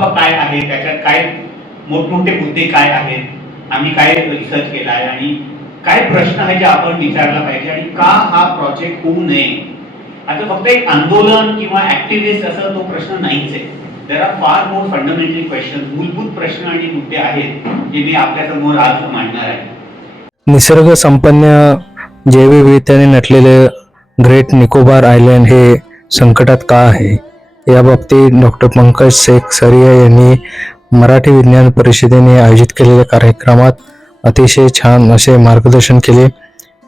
प्रकल्प काय आहे, त्याच्यात काय मोठमोठे मुद्दे काय आहेत, आम्ही काय रिसर्च केला आहे आणि काय प्रश्न आहे जे आपण विचारला पाहिजे आणि का हा प्रोजेक्ट होऊ नये. आता फक्त एक आंदोलन किंवा ऍक्टिव्हिस्ट असा तो प्रश्न नाहीच आहे. There are far more fundamental question, मूलभूत प्रश्न आणि मुद्दे आहेत जे मी आपल्यासमोर आज मांडणार आहे. निसर्ग संपन्न जैवविविधतेने नटलेले ग्रेट निकोबार आयलंड हे संकटात का आहे, याबाबतीत डॉक्टर पंकज सेखसरिया यांनी मराठी विज्ञान परिषदेने आयोजित केलेल्या कार्यक्रमात अतिशय छान असे मार्गदर्शन केले.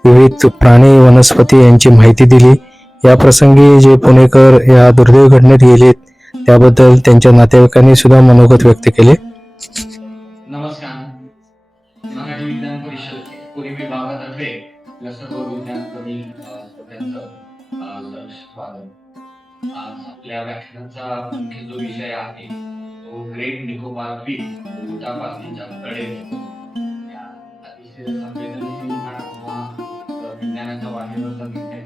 विविध प्राणी वनस्पती यांची माहिती दिली. या प्रसंगी जे पुणेकर या दुर्दैवी घटनेत गेलेत त्याबद्दल त्यांच्या नातेवाईकांनी सुद्धा मनोगत व्यक्त केले. नमस्कार. मराठी विज्ञान परिषद पुणे विभागातर्फे या सर्व विज्ञानप्रेमी श्रोत्यांचं स्वागत. आज आपल्या व्याख्यानाचा मुख्य जो विषय आहे तो ग्रेट निकोबार द्वीप भूतापासूनच्या कडे या अतिशय संवेदनशील विज्ञानाच्या वाटेवरचा विषय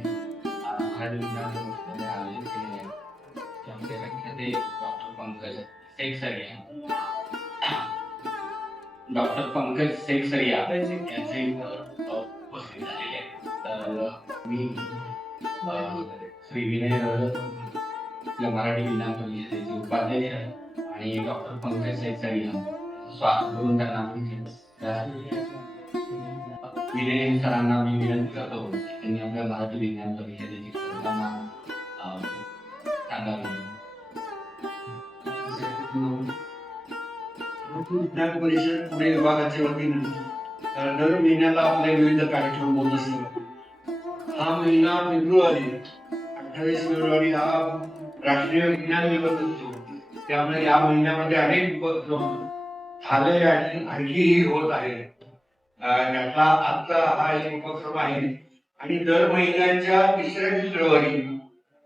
मराठी विज्ञान परिषदेने आयोजित केलेले आहे. त्यामध्ये व्याख्याते डॉक्टर पंकज सेखसरिया यांचे उपस्थित झालेले आहेत. तर मी श्री विनय रडत आपल्या मराठी विज्ञान परिषदेचे उपाध्यक्ष आणि डॉक्टर पंकज सेखसरिया स्वागत करून त्यांना विनय सरांना मी विनंती करतो त्यांनी आपल्या मराठी विज्ञान परिषदेची कल्पना सांगावी. विज्ञान परिषद पुणे विभागाच्या वतीने दर महिन्याला आपले विविध कार्यक्रम होत असतात. हा महिना फेब्रुवारी 28 फेब्रुवारी हा राष्ट्रीय विज्ञान दिवस असतो. त्यामुळे या महिन्यामध्ये अनेक उपक्रम झाले आणि आणखीही होत आहे. त्यातला आजचा हा एक उपक्रम आहे आणि दर महिन्याच्या तिसऱ्या शुक्रवारी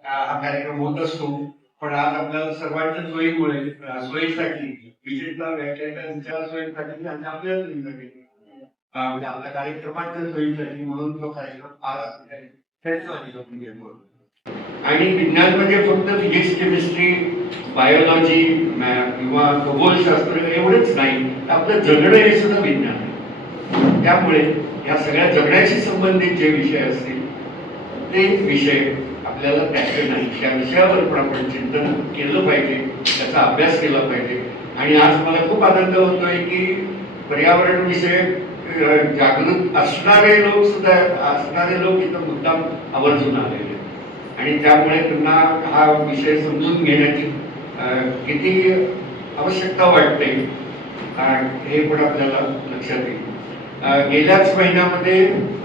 हा कार्यक्रम होत असतो. पण आज आपल्याला सर्वांच्या सोयीमुळे सोयीसाठी विशेषतः व्याख्यात्यांच्या सोयीसाठी आणि आपल्या सोयीसाठी म्हणजे आपल्या कार्यक्रमाच्या सोयीसाठी म्हणून तो कार्यक्रम आणि विज्ञान म्हणजे फक्त फिजिक्स केमिस्ट्री बायोलॉजी किंवा खगोलशास्त्र एवढंच नाही, आपलं जगणं हे सुद्धा विज्ञान आहे. त्यामुळे या सगळ्या जगण्याशी संबंधित जे विषय असतील ते विषय आपल्याला त्याचे नाही त्या विषयावर पण आपण चिंतन केलं पाहिजे, त्याचा अभ्यास केला पाहिजे. आणि आज मला खूप आनंद होतोय की पर्यावरण विषयक जागृत असणारे लोक इथं मुद्दाम आवर्जून आलेले आणि त्यामुळे त्यांना हा विषय समजून घेण्याची किती आवश्यकता वाटते हे पण आपल्याला लक्षात येईल. गेल्याच महिन्यामध्ये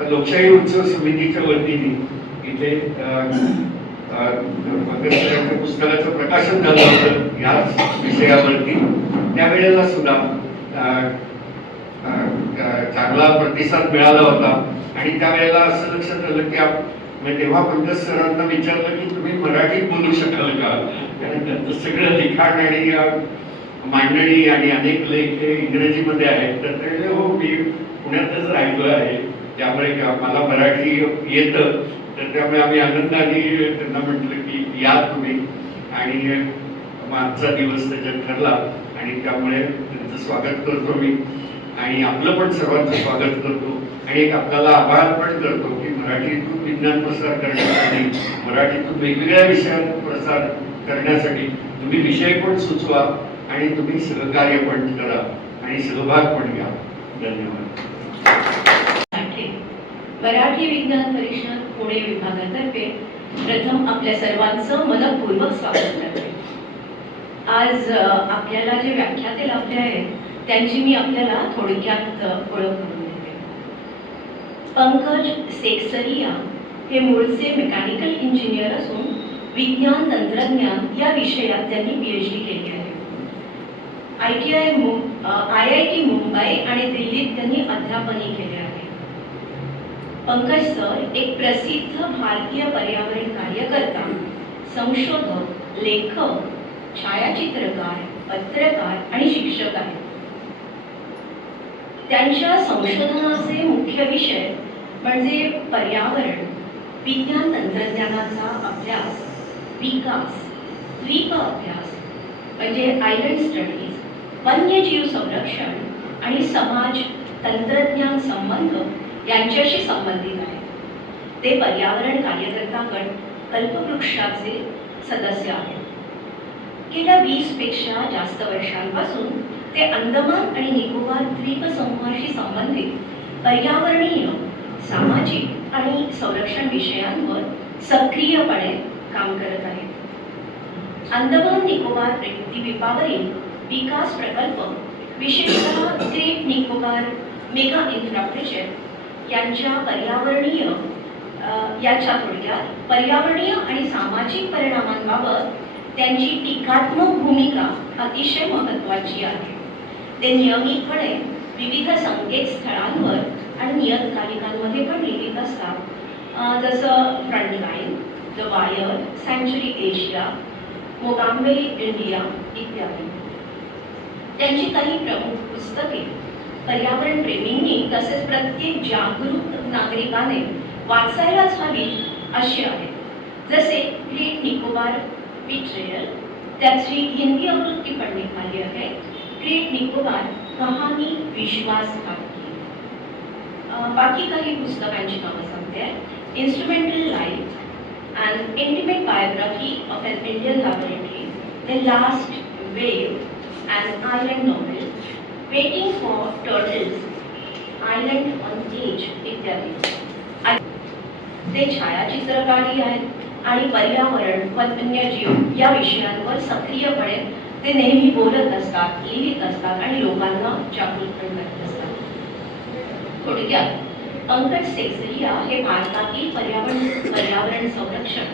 लोकशाही उत्सव समितीच्या वतीने इथे पुस्तकाचं प्रकाशन झालं होतं याच विषयावरती. त्यावेळेला सुद्धा चांगला प्रतिसाद मिळाला होता आणि त्यावेळेला असं लक्षात आलं की तेव्हा पंकज सरांना विचारलं की तुम्ही मराठीत बोलू शकाल का, कारण त्यांचं सगळं लिखाण आणि मांडणी आणि अनेक लेख हे इंग्रजीमध्ये आहेत. तर ते हो मी पुण्यातच राहिलो आहे त्यामुळे मला मराठी येतं. तर त्यामुळे आम्ही आनंदाने त्यांना म्हटलं की या तुम्ही आणि आजचा दिवस त्याच्यात ठरला आणि त्यामुळे त्यांचं स्वागत करतो मी आणि आपलं पण सर्वांचं स्वागत करतो आणि एक आपल्याला आभार पण करतो की मराठीतून विज्ञान प्रसार करण्यासाठी मराठीतून वेगवेगळ्या विषयांत प्रसार करण्यासाठी तुम्ही विषय पण सुचवा आणि तुम्ही सहकार्य पण करा आणि सहभाग पण घ्या. धन्यवाद. मराठी विज्ञान परिषद पुणे विभागातर्फे प्रथम आपल्या सर्वांचं मनपूर्वक स्वागत करते. आज आपल्याला जे व्याख्याते लाभले आहेत त्यांची मी आपल्याला थोडक्यात ओळख करून देते. पंकज सेखसरिया हे मूळचे मेकॅनिकल इंजिनियर असून विज्ञान तंत्रज्ञान या विषयात त्यांनी PhD केली आहे. IIT मुंबई आणि दिल्लीत त्यांनी अध्यापनही केले आहे. पंकज सर एक प्रसिद्ध भारतीय पर्यावरण कार्यकर्ता, संशोधक, लेखक, छायाचित्रकार, पत्रकार आणि शिक्षक आहेत. त्यांच्या संशोधनाचे मुख्य विषय म्हणजे पर्यावरण, विज्ञान तंत्रज्ञानाचा अभ्यास, विकास, द्वीप अभ्यास, म्हणजे आयलंड स्टडीज, वन्यजीव संरक्षण आणि समाज तंत्रज्ञान संबंध यांच्याशी संबंधित आहे. ते पर्यावरण कार्यकर्ता गट कल्पवृक्षाचे सदस्य आहेत. गेल्या 20 पेक्षा जास्त वर्षांपासून ते अंदमान आणि निकोबार द्वीपसमूहाशी संबंधित पर्यावरणीय, सामाजिक आणि संरक्षण विषयांवर सक्रियपणे काम करत आहेत. अंदमान निकोबार द्वीपावरील विकास प्रकल्प, विशेषतः great Nicobar mega infra project याच्या थोडक्यात पर्यावरणीय आणि सामाजिक परिणामांबाबत त्यांची टीकात्मक भूमिका अतिशय महत्त्वाची आहे. ते नियमितपणे विविध संकेतस्थळांवर आणि नियतकालिकांमध्ये पण लिहित असतात, जसं फ्रंटलाईन, द वायर, सँच्युरी एशिया, मोगांबे इंडिया इत्यादी. त्यांची काही प्रमुख पुस्तके पर्यावरण प्रेमींनी तसेच प्रत्येक जागरूक नागरिकाने वाचायलाच हवी अशी आहेत. जसे ग्रेट निकोबार बिट्रेयल, त्याची हिंदी आवृत्ती पण निघाली आहे, ग्रेट निकोबार कहाणी विश्वासघातकी. बाकी काही पुस्तकांची नावं सांगते. Instrumental life and intimate biography of an Indian laboratory, the last wave and island novel, waiting for turtles, island on edge इत्यादी. ते छायाचित्रकारी आहेत आणि पर्यावरण, वन्यजीव या विषयांवर सक्रियपणे ते नेहमी बोलत असतात, लिहित असतात आणि लोकांना जागृत करत असतात. थोडक्यात पंकज सेक्सरिया हे भारतातील पर्यावरण संरक्षण,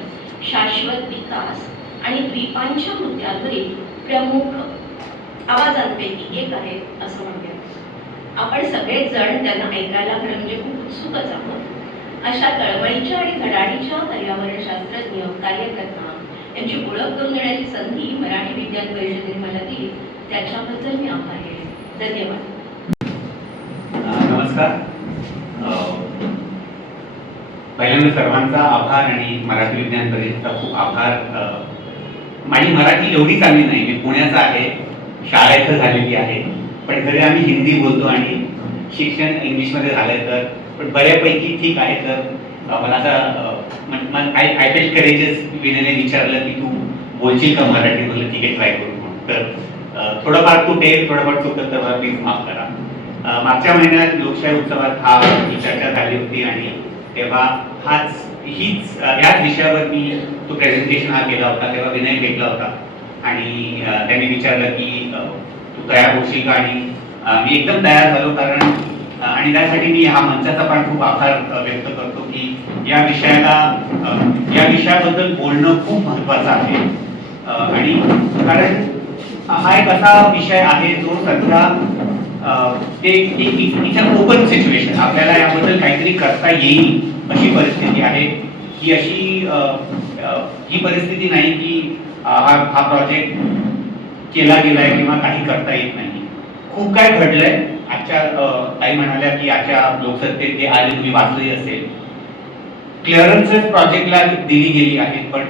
शाश्वत विकास आणि द्वीपांच्या मुद्द्यांवरील प्रमुख आवाजांपैकी एक आहे असं म्हणूया. आपण सगळेच जण त्यांना ऐकायला खरं म्हणजे खूप उत्सुकच आहोत. अशा तळमळीच्या आणि धडाडीच्या पर्यावरण शास्त्रज्ञ, कार्यकर्ता यांची ओळख करून देण्याची संधी मराठी विज्ञान परिषदेने मला दिली, त्याच्याबद्दल मी आभारी आहे. धन्यवाद. नमस्कार. पहिल्यांदा सर्वांचा आभार आणि मराठी विज्ञान परिषदेचा खूप आभार. माझी मराठी एवढी चांगली नाही, मी पुण्याचा आहे, शाळा इथं झालेली आहे, पण घरी आम्ही हिंदी बोलतो आणि शिक्षण इंग्लिशमध्ये झालंय, तर पण बऱ्यापैकी ठीक आहे. तर मला आता आय फेल्ट करेजेस विनयने विचारलं की तू बोलशील का मराठी, बोललं ठीक आहे ट्राय करू म्हणून. तर थोडंफार तुटेल, थोडंफार चुकत तर प्लीज माफ करा. मागच्या महिन्यात लोकशाही उत्सवात ही चर्चा झाली होती आणि तेव्हा याच विषयावर मी तो प्रेझेंटेशन केला होता. तेव्हा विनय भेटला होता आणि त्यांनी विचारलं की तू तयार होशील का, आणि मी एकदम तयार झालो. कारण आणि त्यासाठी मी हा मंचाचा पण खूप आभार व्यक्त करतो की या विषयाबद्दल बोलणं खूप महत्वाचं आहे. आणि कारण हा एक असा विषय आहे जो सध्या ओपन सिच्युएशन, आपल्याला याबद्दल काहीतरी करता येईल अशी परिस्थिती आहे. ही परिस्थिती नाही की हा प्रोजेक्ट केला गेलाय किंवा काही करता येत नाही. खूप काय घडलंय. आजच्या ताई म्हणाल्या की आजच्या लोकसत्तेत जे आले तुम्ही वाचलंही असेल, क्लिअरन्सेस प्रोजेक्टला दिली गेली आहेत, पण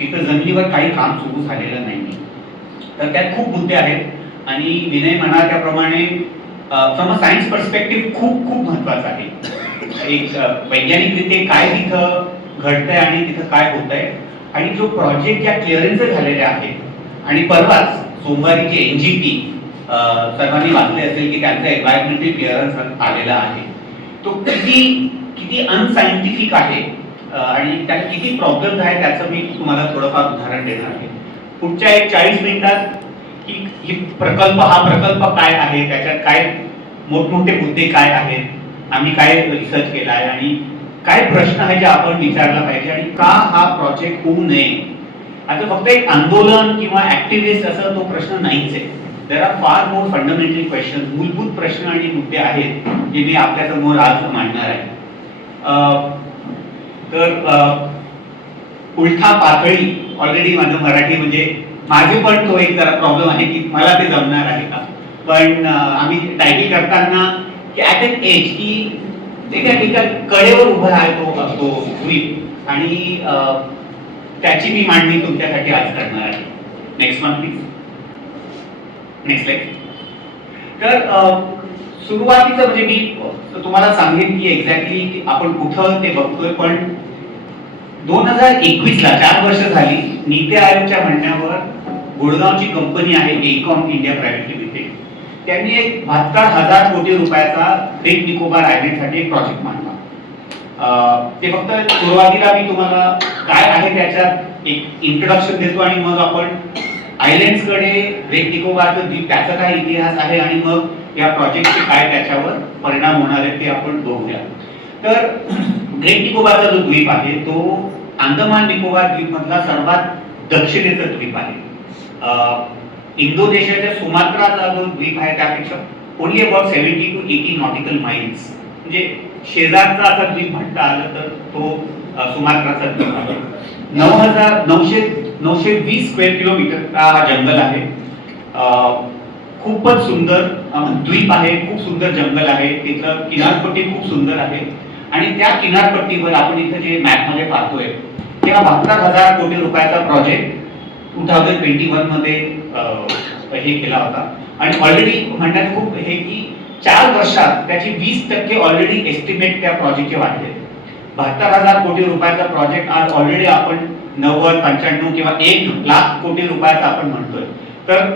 तिथं जमिनीवर काही काम सुरू झालेलं नाही. तर त्यात खूप मुद्दे आहेत आणि विनय म्हणाला त्याप्रमाणे फ्रॉम अ सायन्स पर्स्पेक्टिव्ह खूप खूप महत्वाचं आहे. एक वैज्ञानिकरित्या काय तिथं घडतंय आणि तिथं काय होतंय, आणि जो प्रोजेक्ट या क्लिअरन्सेस झालेले आहेत आणि परवाच सोमवारी जे NGT सर्वांनी वाचले असेल की त्यांचा एन्व्हायरमेंटल क्लिअरन्स आलेला आहे, तो किती अनसायंटिफिक आहे आणि त्यात किती प्रॉब्लेम्स आहेत त्याचं मी तुम्हाला थोडंफार उदाहरण देणार आहे. पुढच्या 40 मिनिटात की हा प्रकल्प काय आहे, त्याच्यात काय मोठमोठे मुद्दे काय आहेत, आम्ही काय रिसर्च केला आहे आणि काय प्रश्न आहे जे आपण विचारला पाहिजे आणि का हा प्रोजेक्ट होऊ नये. आता फक्त एक आंदोलन किंवा ऍक्टिव्हिस्ट असं तो प्रश्न नाहीच आहे. There are far more fundamental question, मूलभूत प्रश्न आणि मुद्दे आहेत जे मी आपल्या समोर आज मांडणार आहे. तर उलथा पातळी ऑलरेडी माझं मराठी म्हणजे माझे पण तो एक जरा प्रॉब्लेम आहे की मला ते जमणार आहे का, पण आम्ही टायपिंग करताना की ॲट एन एज की एका कडेवर उभा आहे तो ग्रीप, आणि त्याची मी मांडणी तुमच्यासाठी आज करणार आहे. Next one please. Next slide. तर सुरुवातीचं म्हणजे मी तुम्हाला सांगेन की एक्झॅक्टली आपण कुठं ते बघतोय, पण 2021ला 4 वर्ष झाली नीती आयोगच्या म्हणण्यावर गुडगावची कंपनी आहे एकॉम इंडिया प्रायव्हेट लिमिटेड, त्यांनी एक 72,000 कोटी रुपयाचा ग्रेट निकोबार आयलँडसाठी एक प्रोजेक्ट मांडला. ते फक्त सुरुवातीला मी तुम्हाला काय आहे त्याच्यात एक इंट्रोडक्शन देतो आणि मग आपण आयलँड्स कडे ग्रेट निकोबारचं द्वीप त्याचा काय इतिहास आहे आणि मग या प्रोजेक्टचे काय त्याच्यावर परिणाम होणार आहेत ते आपण बघूया. तर ग्रेट निकोबारचा जो द्वीप आहे तो अंदमान निकोबार द्वीप मधला सर्वात दक्षिणेचा द्वीप आहे. इंडोनेशियाच्या सुमात्राचा जो द्वीप आहे त्यापेक्षा only about 70 to 80 nautical miles, म्हणजे शेजारचा असा द्वीप म्हणता आलं तर तो सुमात्राचा द्वीप आहे. 9,920 स्क्वेअर किलोमीटर हा जंगल आहे. खूपच सुंदर द्वीप आहे, खूप सुंदर जंगल आहे, तिथं किनारपट्टी खूप सुंदर आहे आणि त्या किनारपट्टीवर आपण इथं जे मॅप मध्ये पाहतोय तेव्हा 72,000 कोटी रुपयाचा प्रोजेक्ट 2021 मध्ये हे केला होता आणि ऑलरेडी म्हणण्यात खूप हे की 4 वर्षात त्याची 20% ऑलरेडी एस्टिमेट त्या प्रोजेक्टचे वाढले. 72,000 कोटी रुपयाचा प्रोजेक्ट आज ऑलरेडी आपण 90, 95 किंवा 1,00,000 कोटी रुपयाचा आपण म्हणतोय. तर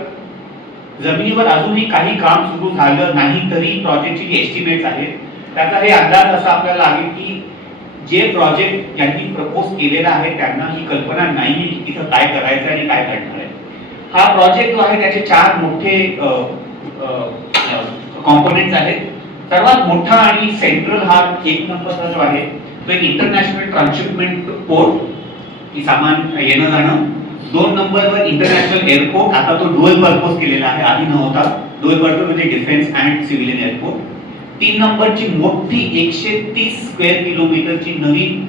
जमिनीवर अजूनही काही काम सुरू झालं नाही तरी प्रोजेक्टची जी एस्टिमेट्स आहेत त्याचा हे अंदाज असा आपल्याला लागेल की जे प्रोजेक्ट यांनी प्रपोज केलेला आहे त्यांना ही कल्पना नाही की तिथं काय करायचं आणि काय करणार आहे. हा प्रोजेक्ट जो आहे त्याचे 4 मोठे कॉम्पोनेंट्स आहेत. सर्वात मोठा आणि सेंट्रल हा 1 नंबरचा जो आहे तो एक इंटरनॅशनल ट्रान्सशिपमेंट पोर्ट, की सामान येणं जाणं. 2 नंबरवर इंटरनॅशनल एअरपोर्ट, आता तो डुअल पर्पज केलेला आहे, आधी नव्हता. डुअल पर्पज म्हणजे डिफेन्स अँड सिव्हिलियन एअरपोर्ट. 3 नंबरची मोठी 130 स्क्वेअर किलोमीटरची नवीन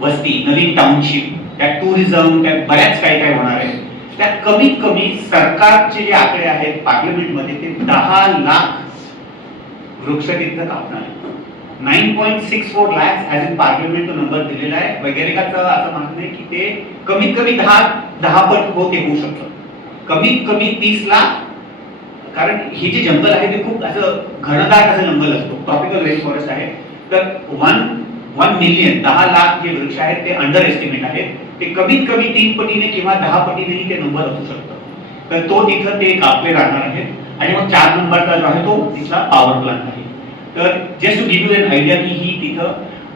वस्ती, नवीन टाउनशिप, त्यात टुरिझम, त्यात बऱ्याच काही काय होणार आहे. त्यात कमीत कमी सरकारचे जे आकडे आहेत पार्लमेंटमध्ये ते 10 लाख वृक्ष तिथं कापणार आहे. 9.64 lakhs ॲज इन पार्लमेंट तो नंबर दिलेला आहे. वैज्ञानिकांचं असं म्हणणं आहे की ते कमीत कमी 10 पट होते होऊ शकतं, कमीत कमी 30 लाख. कारण हे जे जंगल आहे ते खूप असं घनदाट असं जंगल असतो, ट्रॉपिकल रेन फॉरेस्ट आहे. तर 1 मिलियन 10 लाख जे वृक्ष आहेत ते अंडर एस्टिमेट आहेत. ते कमीत कमी 3 पटीने किंवा 10 पटीने ते नंबर असू शकतं. तर तो तिथं ते कापले राहणार आहेत आणि मग 4 नंबरचा जो आहे तो तिथला पॉवर प्लांट आहे. तर just to give you an idea की ही तिथं,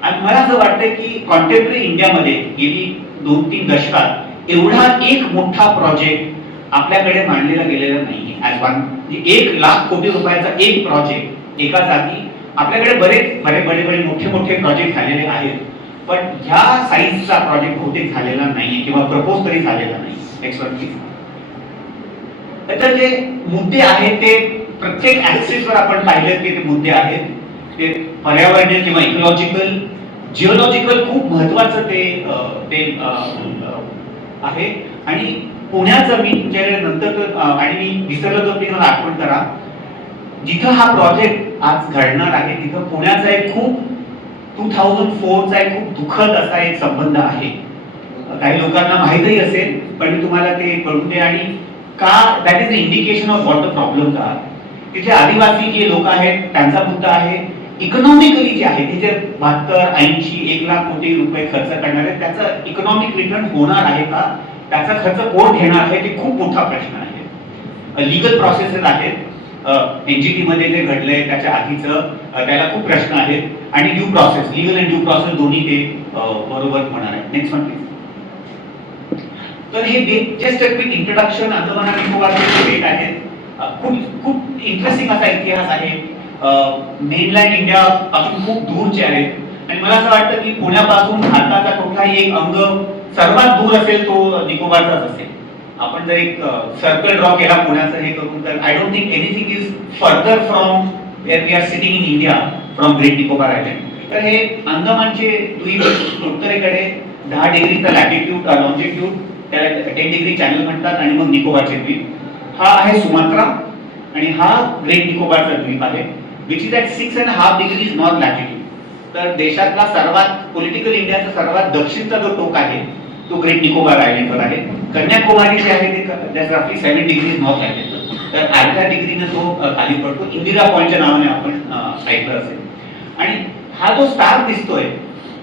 आणि मला असं वाटतं की कॉन्टेम्पररी इंडियामध्ये गेली 2-3 दशकात एवढा एक मोठा प्रोजेक्ट आपल्याकडे मांडलेला गेलेला नाहीये. ॲज वन म्हणजे 1,00,000 कोटी रुपयाचा एक प्रोजेक्ट एका जागी. आपल्याकडे बरे मोठे प्रोजेक्ट झालेले आहेत, पण ह्या साईजचा प्रोजेक्ट बहुतेक झालेला नाहीये किंवा प्रपोज तरी झालेला नाही. Next one please. तर जे मुद्दे आहेत ते प्रत्येक ऍक्सिसवर आपण पाहिलं की ते मुद्दे आहेत ते पर्यावरणीय किंवा इकोलॉजिकल, जिओलॉजिकल खूप महत्वाचं ते आहे. आणि पुण्याचं मी नंतर आणि मी विसरलो तर तुम्ही मला आठवण करा, जिथं हा प्रोजेक्ट आज घडणार आहे तिथं पुण्याचा एक खूप 2004चा एक खूप दुःखद असा एक संबंध आहे. काही लोकांना माहितही असेल पण मी तुम्हाला ते कळून दे. आणि का that is the indication of what the problems are. तिथे आदिवासी जे लोक आहेत त्यांचा मुद्दा आहे. इकॉनॉमिकली जे आहे तिथे 72, 80, 1,00,000 कोटी रुपये खर्च करणार आहेत, त्याचा इकॉनॉमिक रिटर्न होणार आहे का, त्याचा खर्च कोण घेणार आहे ते खूप मोठा प्रश्न आहे. लिगल प्रोसेसेस आहेत. एनजीटी मध्ये जे घडलंय त्याच्या आधीचं त्याला खूप प्रश्न आहेत आणि due process, legal and due process दोन्ही ते बरोबर होणार आहे. Next one please. तर हे just a quick introduction. Andaman आणि निकोबारचे बेट आहेत. खूप इंटरेस्टिंग असा इतिहास आहे. मेनलँड इंडिया पासून खूप दूरचे आहेत आणि मला असं वाटतं की पुण्यापासून भारताचा कुठलाही एक अंग सर्वात दूर असेल तो निकोबारचाच असेल. आपण जर एक सर्कल ड्रॉ केला पुण्याचं हे करून तर I don't think anything is further from where we are sitting in India from great Nicobar island. तर हे अंदमानचे द्वीप उत्तरेकडे 10 डिग्रीचा लॅटिट्यूड लॉन्जिट्यूड, त्याला 10 डिग्री चॅनल म्हणतात. आणि मग निकोबारचे द्वीप हा आहे सुमात्रा आणि हा ग्रेट निकोबारचा द्वीप आहे which is at 6.5 degrees north latitude. तर देशातला सर्वात पॉलिटिकल इंडियाचा सर्वात दक्षिणचा जो टोक आहे तो ग्रेट निकोबार आयलँडवर आहे. कन्याकुमारी जे आहे ते रफली 7 डिग्रीज नॉर्थ लॅटिट्यूड. तर अर्ध्या डिग्रीनं तो खाली पडतो. इंदिरा पॉइंटच्या नावाने आपण ऐकलं असेल. आणि हा जो स्टार दिसतोय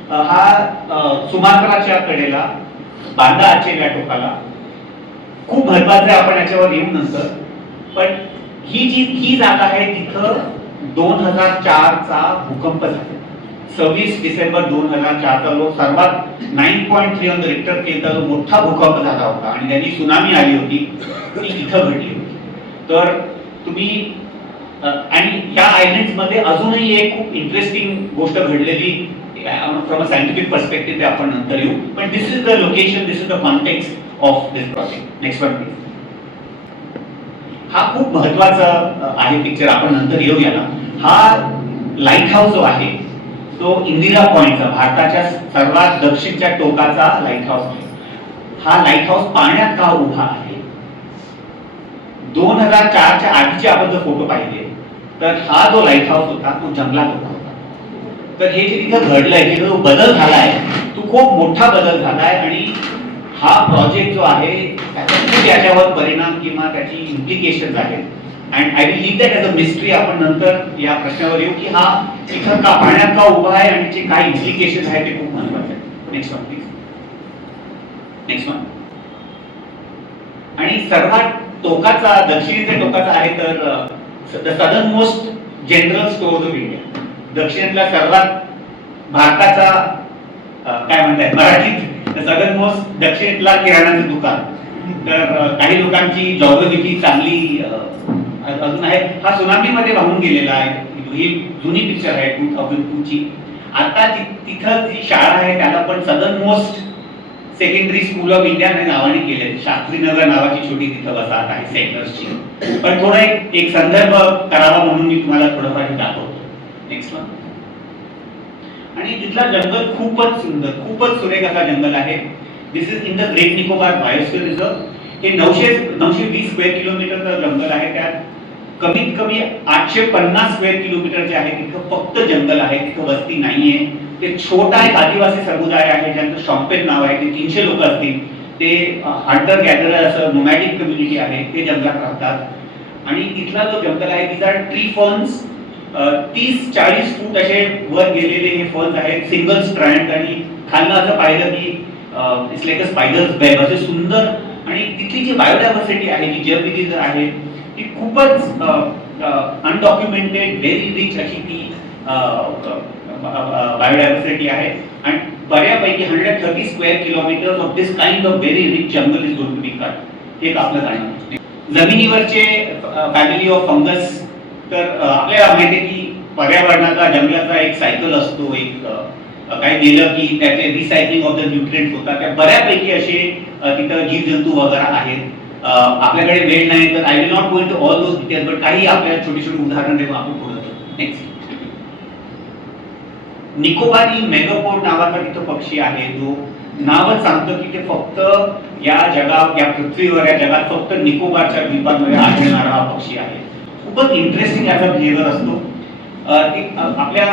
हा सुमात्राच्या कडेला बांदा आचेल्या टोकाला खूप महत्वाचं आहे. आपण याच्यावर येऊ नंतर. पण ही जागा आहे तिथं 2004 चा भूकंप झाला. 26 डिसेंबर 2004 चा जो सर्वात 9.3 ऑन द रिक्टर स्केलचा जो मोठा भूकंप झाला होता आणि त्याची सुनामी आली होती ती इथं घडली होती. तर तुम्ही आणि या आयलँड्स मध्ये अजूनही एक खूप इंटरेस्टिंग गोष्ट घडलेली फ्रॉम अ सायंटिफिक पर्स्पेक्टिव्ह ते आपण नंतर येऊ. पण this is the location, this is the context of this project. Next one please. हा खूप महत्वाचा आहे पिक्चर, आपण नंतर येऊ याला. हा लाईट हाऊस जो आहे तो इंदिरा पॉइंटचा भारताच्या सर्वात दक्षिणच्या टोकाचा लाईट हाऊस आहे. हा लाईट हाऊस पाण्यात का उभा आहे? 2004 च्या आधीचे आपण जर फोटो पाहिले तर हा जो लाईट हाऊस होता तो जंगलात उभा होता. तर हे जे तिथं घडलंय, तिथं जो बदल झालाय तो खूप मोठा बदल झालाय. आणि हा प्रोजेक्ट जो आहे त्याचा खूप याच्यावर परिणाम किंवा त्याची इम्प्लिकेशन्स आहेत. And I will leave that as a mystery. आपण नंतर या प्रश्नावर येऊ की हा इथं का पाण्यात का उभा आहे आणि जे काय इम्प्लिकेशन आहे ते खूप महत्वाचे आहे. Next one please. Next one. आणि सर्वात टोकाचा, दक्षिणेच्या टोकाचा आहे तर the southernmost general stores of India. दक्षिणेतला सर्वात भारताचा काय म्हणतात मराठीत सदर्न मोस्ट दक्षिणेतला किराणाचं दुकान. तर काही लोकांची जॉग्राफी चांगली अजून आहे. हा सुनामीमध्ये वाहून गेलेला आहे. ही जुनी पिक्चर आहे 2002 ची. आता तिथं जी शाळा आहे त्याला पण southern most secondary school of India या नावाने केले. शास्त्रीनगर नावाची छोटी तिथं वसाहत आहे सेंटर्सची. पण थोडा एक संदर्भ करावा म्हणून मी तुम्हाला थोडंफार दाखवतो. Next one. आणि तिथला जंगल खूपच सुंदर, खूपच सुरेख असा जंगल आहे. This is in the Great Nicobar biosphere reserve. हे 920 स्क्वेअर किलोमीटरचं जंगल आहे. त्यात कमीत कमी 850 स्क्वेअर किलोमीटर जे आहे तिथं फक्त जंगल आहे, तिथं वस्ती नाहीये. ते छोटा एक आदिवासी समुदाय आहे ज्यांचं शॉम्पेन नाव आहे. ते 300 लोक असतील. ते हंटर गॅदरर असं नोमॅडिक कम्युनिटी आहे. ते जंगलात राहतात. आणि तिथला जो जंगल आहे तिचा ट्री फर्न्स 30-40 फूट असे वर गेलेले हे फर्न्स आहेत, सिंगल स्ट्रँड. आणि खालनं असं पाहिलं की it's like a spiders web असे सुंदर. आणि तिथली जी बायोडायव्हर्सिटी आहे, जी जैवविविधता आहे ती खूपच अनडॉक्युमेंटेड, व्हेरी रिच अशी ती बायोडायव्हर्सिटी आहे. आणि बऱ्यापैकी 130 square kilometre of this kind of very rich jungle is going to be cut. हे आपलं जाणवतं. जमिनीवरचे फॅमिली ऑफ फंगस. तर आपल्याला माहिती आहे की पर्यावरणाचा, जंगलाचा एक सायकल असतो. एक काही गेलं की त्याचे रिसायकलिंग ऑफ द न्यूट्रिएंट्स होतात. त्या बऱ्यापैकी असे तिथं जीवजंतू वगैरे आहेत. आपल्याकडे वेळ नाही तर I will not go into all those details, but काही आपल्याला छोटी छोटी उदाहरण देऊन आपण पुढे जाऊ. नेक्स्ट. निकोबारी मेगापोर्ट नावाचा तिथं पक्षी आहे जो नावच सांगतं की ते फक्त या जगात, या पृथ्वीवर, या जगात फक्त निकोबारच्या द्वीपांमध्ये आढळणारा हा पक्षी आहे. खूपच इंटरेस्टिंग याचा बिहेवियर असतो. ते आपल्या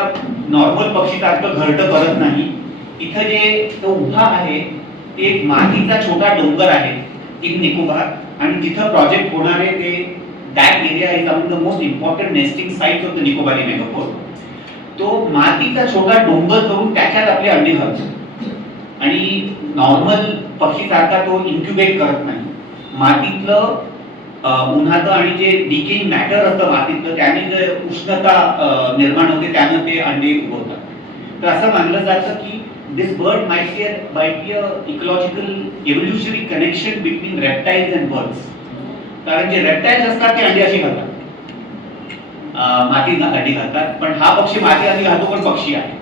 नॉर्मल पक्षीसारखं घरटं करत नाही. इथं जे तो उभा आहे ते एक मातीचा छोटा डोंगर आहे इन निकोबार. आणि जिथं प्रोजेक्ट होणार आहे ते that area is among the most important nesting sites of the Nicobari megapode. तो मातीचा छोटा डोंगर करून त्याच्यात आपले अंडी घालतो. आणि नॉर्मल पक्षीसारखा तो इन्क्युबेट करत नाही. मातीतलं उन्हाचं आणि जे डिकेइंग मॅटर असतं मातीतलं त्याने जे उष्णता निर्माण होते त्यानं ते अंडे उगवतात. तर असं मानलं जातं की this bird might be a ecological evolutionary connection between reptiles and birds. कारण जे रेप्टाइल्स असतात ते अंडी अशी घालतात, मातीत अंडी घालतात. पण हा पक्षी माती अंडी घालतो पण पक्षी आहे.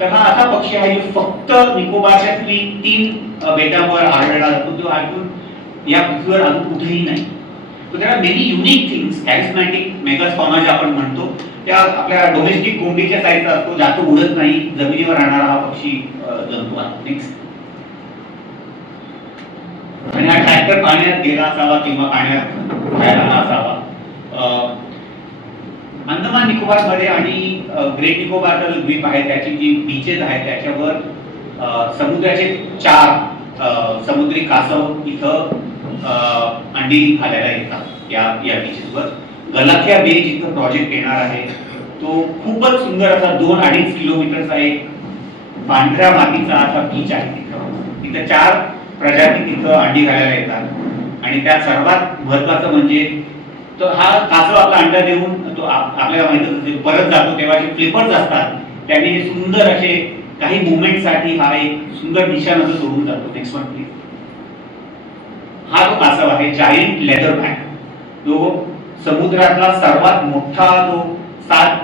तर हा असा पक्षी आहे जो फक्त निकोबारच्या 3 बेटांवर आढळला जातो. जो अजून या पृथ्वीवर अजून कुठेही नाही. So there are many unique things. Charismatic megafauna जे आपण म्हणतो त्या आपल्या डोमेस्टिक कोंबडीच्या साईजचा असतो, जास्त उडत नाही, जमिनीवर राहणारा हा पक्षी जंतू आहे. नेक्स्ट. आणि हा ट्रॅक्टर पाण्यात गेला असावा किंवा पाण्यात राहिला असावा. अंदमान निकोबार मध्ये आणि ग्रेट निकोबार द्वीप आहे त्याची जी बीचेस आहेत त्याच्यावर समुद्राचे 4 समुद्री कासव इथं अंडी घालायला येतात. या बीचेसवर. गलाथिया बे जिथं प्रोजेक्ट येणार आहे तो खूपच सुंदर असा 2-2.5 किलोमीटरचा एक पांढऱ्या मातीचा असा बीच आहे. तिथं 4 प्रजाती तिथं अंडी घालायला येतात आणि त्यात सर्वात महत्वाचं म्हणजे तो हा कासव आपला अंडा देऊन तो आपल्याला माहिती असेल परत जातो तेव्हा जे फ्लिपर्स असतात त्याने हे सुंदर असे काही मुवमेंटसाठी हा एक सुंदर निशाण असं सोडून जातो. Next one please. हा तो कासव आहे जायंट लेदरबॅक, जो समुद्रातला सर्वात मोठा जो 7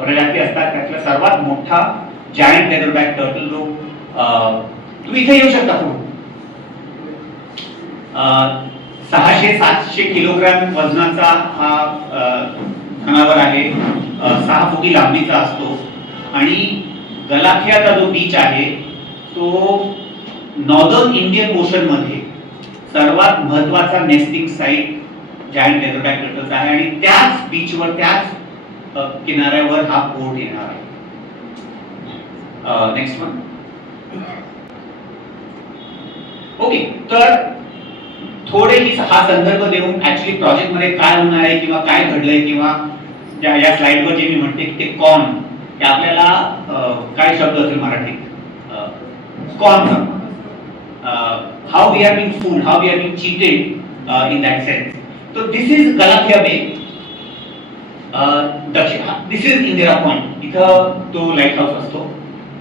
प्रजाती असतात त्यातला सर्वात मोठा जायंट लेदरबॅक टर्टल. जो तुम्ही इथे येऊ शकता पुढे. 600-700 किलोग्रॅम वजनाचा हा जनावर आहे. 6 फुटी लांबीचा असतो आणि गलाथियाचा जो बीच आहे तो नॉर्दर्न इंडियन ओशन मध्ये सर्वात महत्वाचा नेस्टिंग साइट जायंट लेदरबॅक टर्टलचा आहे आणि त्याच बीचवर त्याच किनाऱ्यावर हा पोर्ट येणार आहे. Next one. ओके, तर थोडे हा संदर्भ देऊन ऍक्च्युली प्रोजेक्ट मध्ये काय होणार आहे किंवा काय घडलंय किंवा या स्लाइडवर जे मी म्हणते की ते कॉन, ते आपल्याला काय शब्द असेल मराठीत? Con. How we are being fooled, how we are being cheated in that sense. So this is Galathea bay. This is Indira point. इथं तो लाईट हाऊस असतो.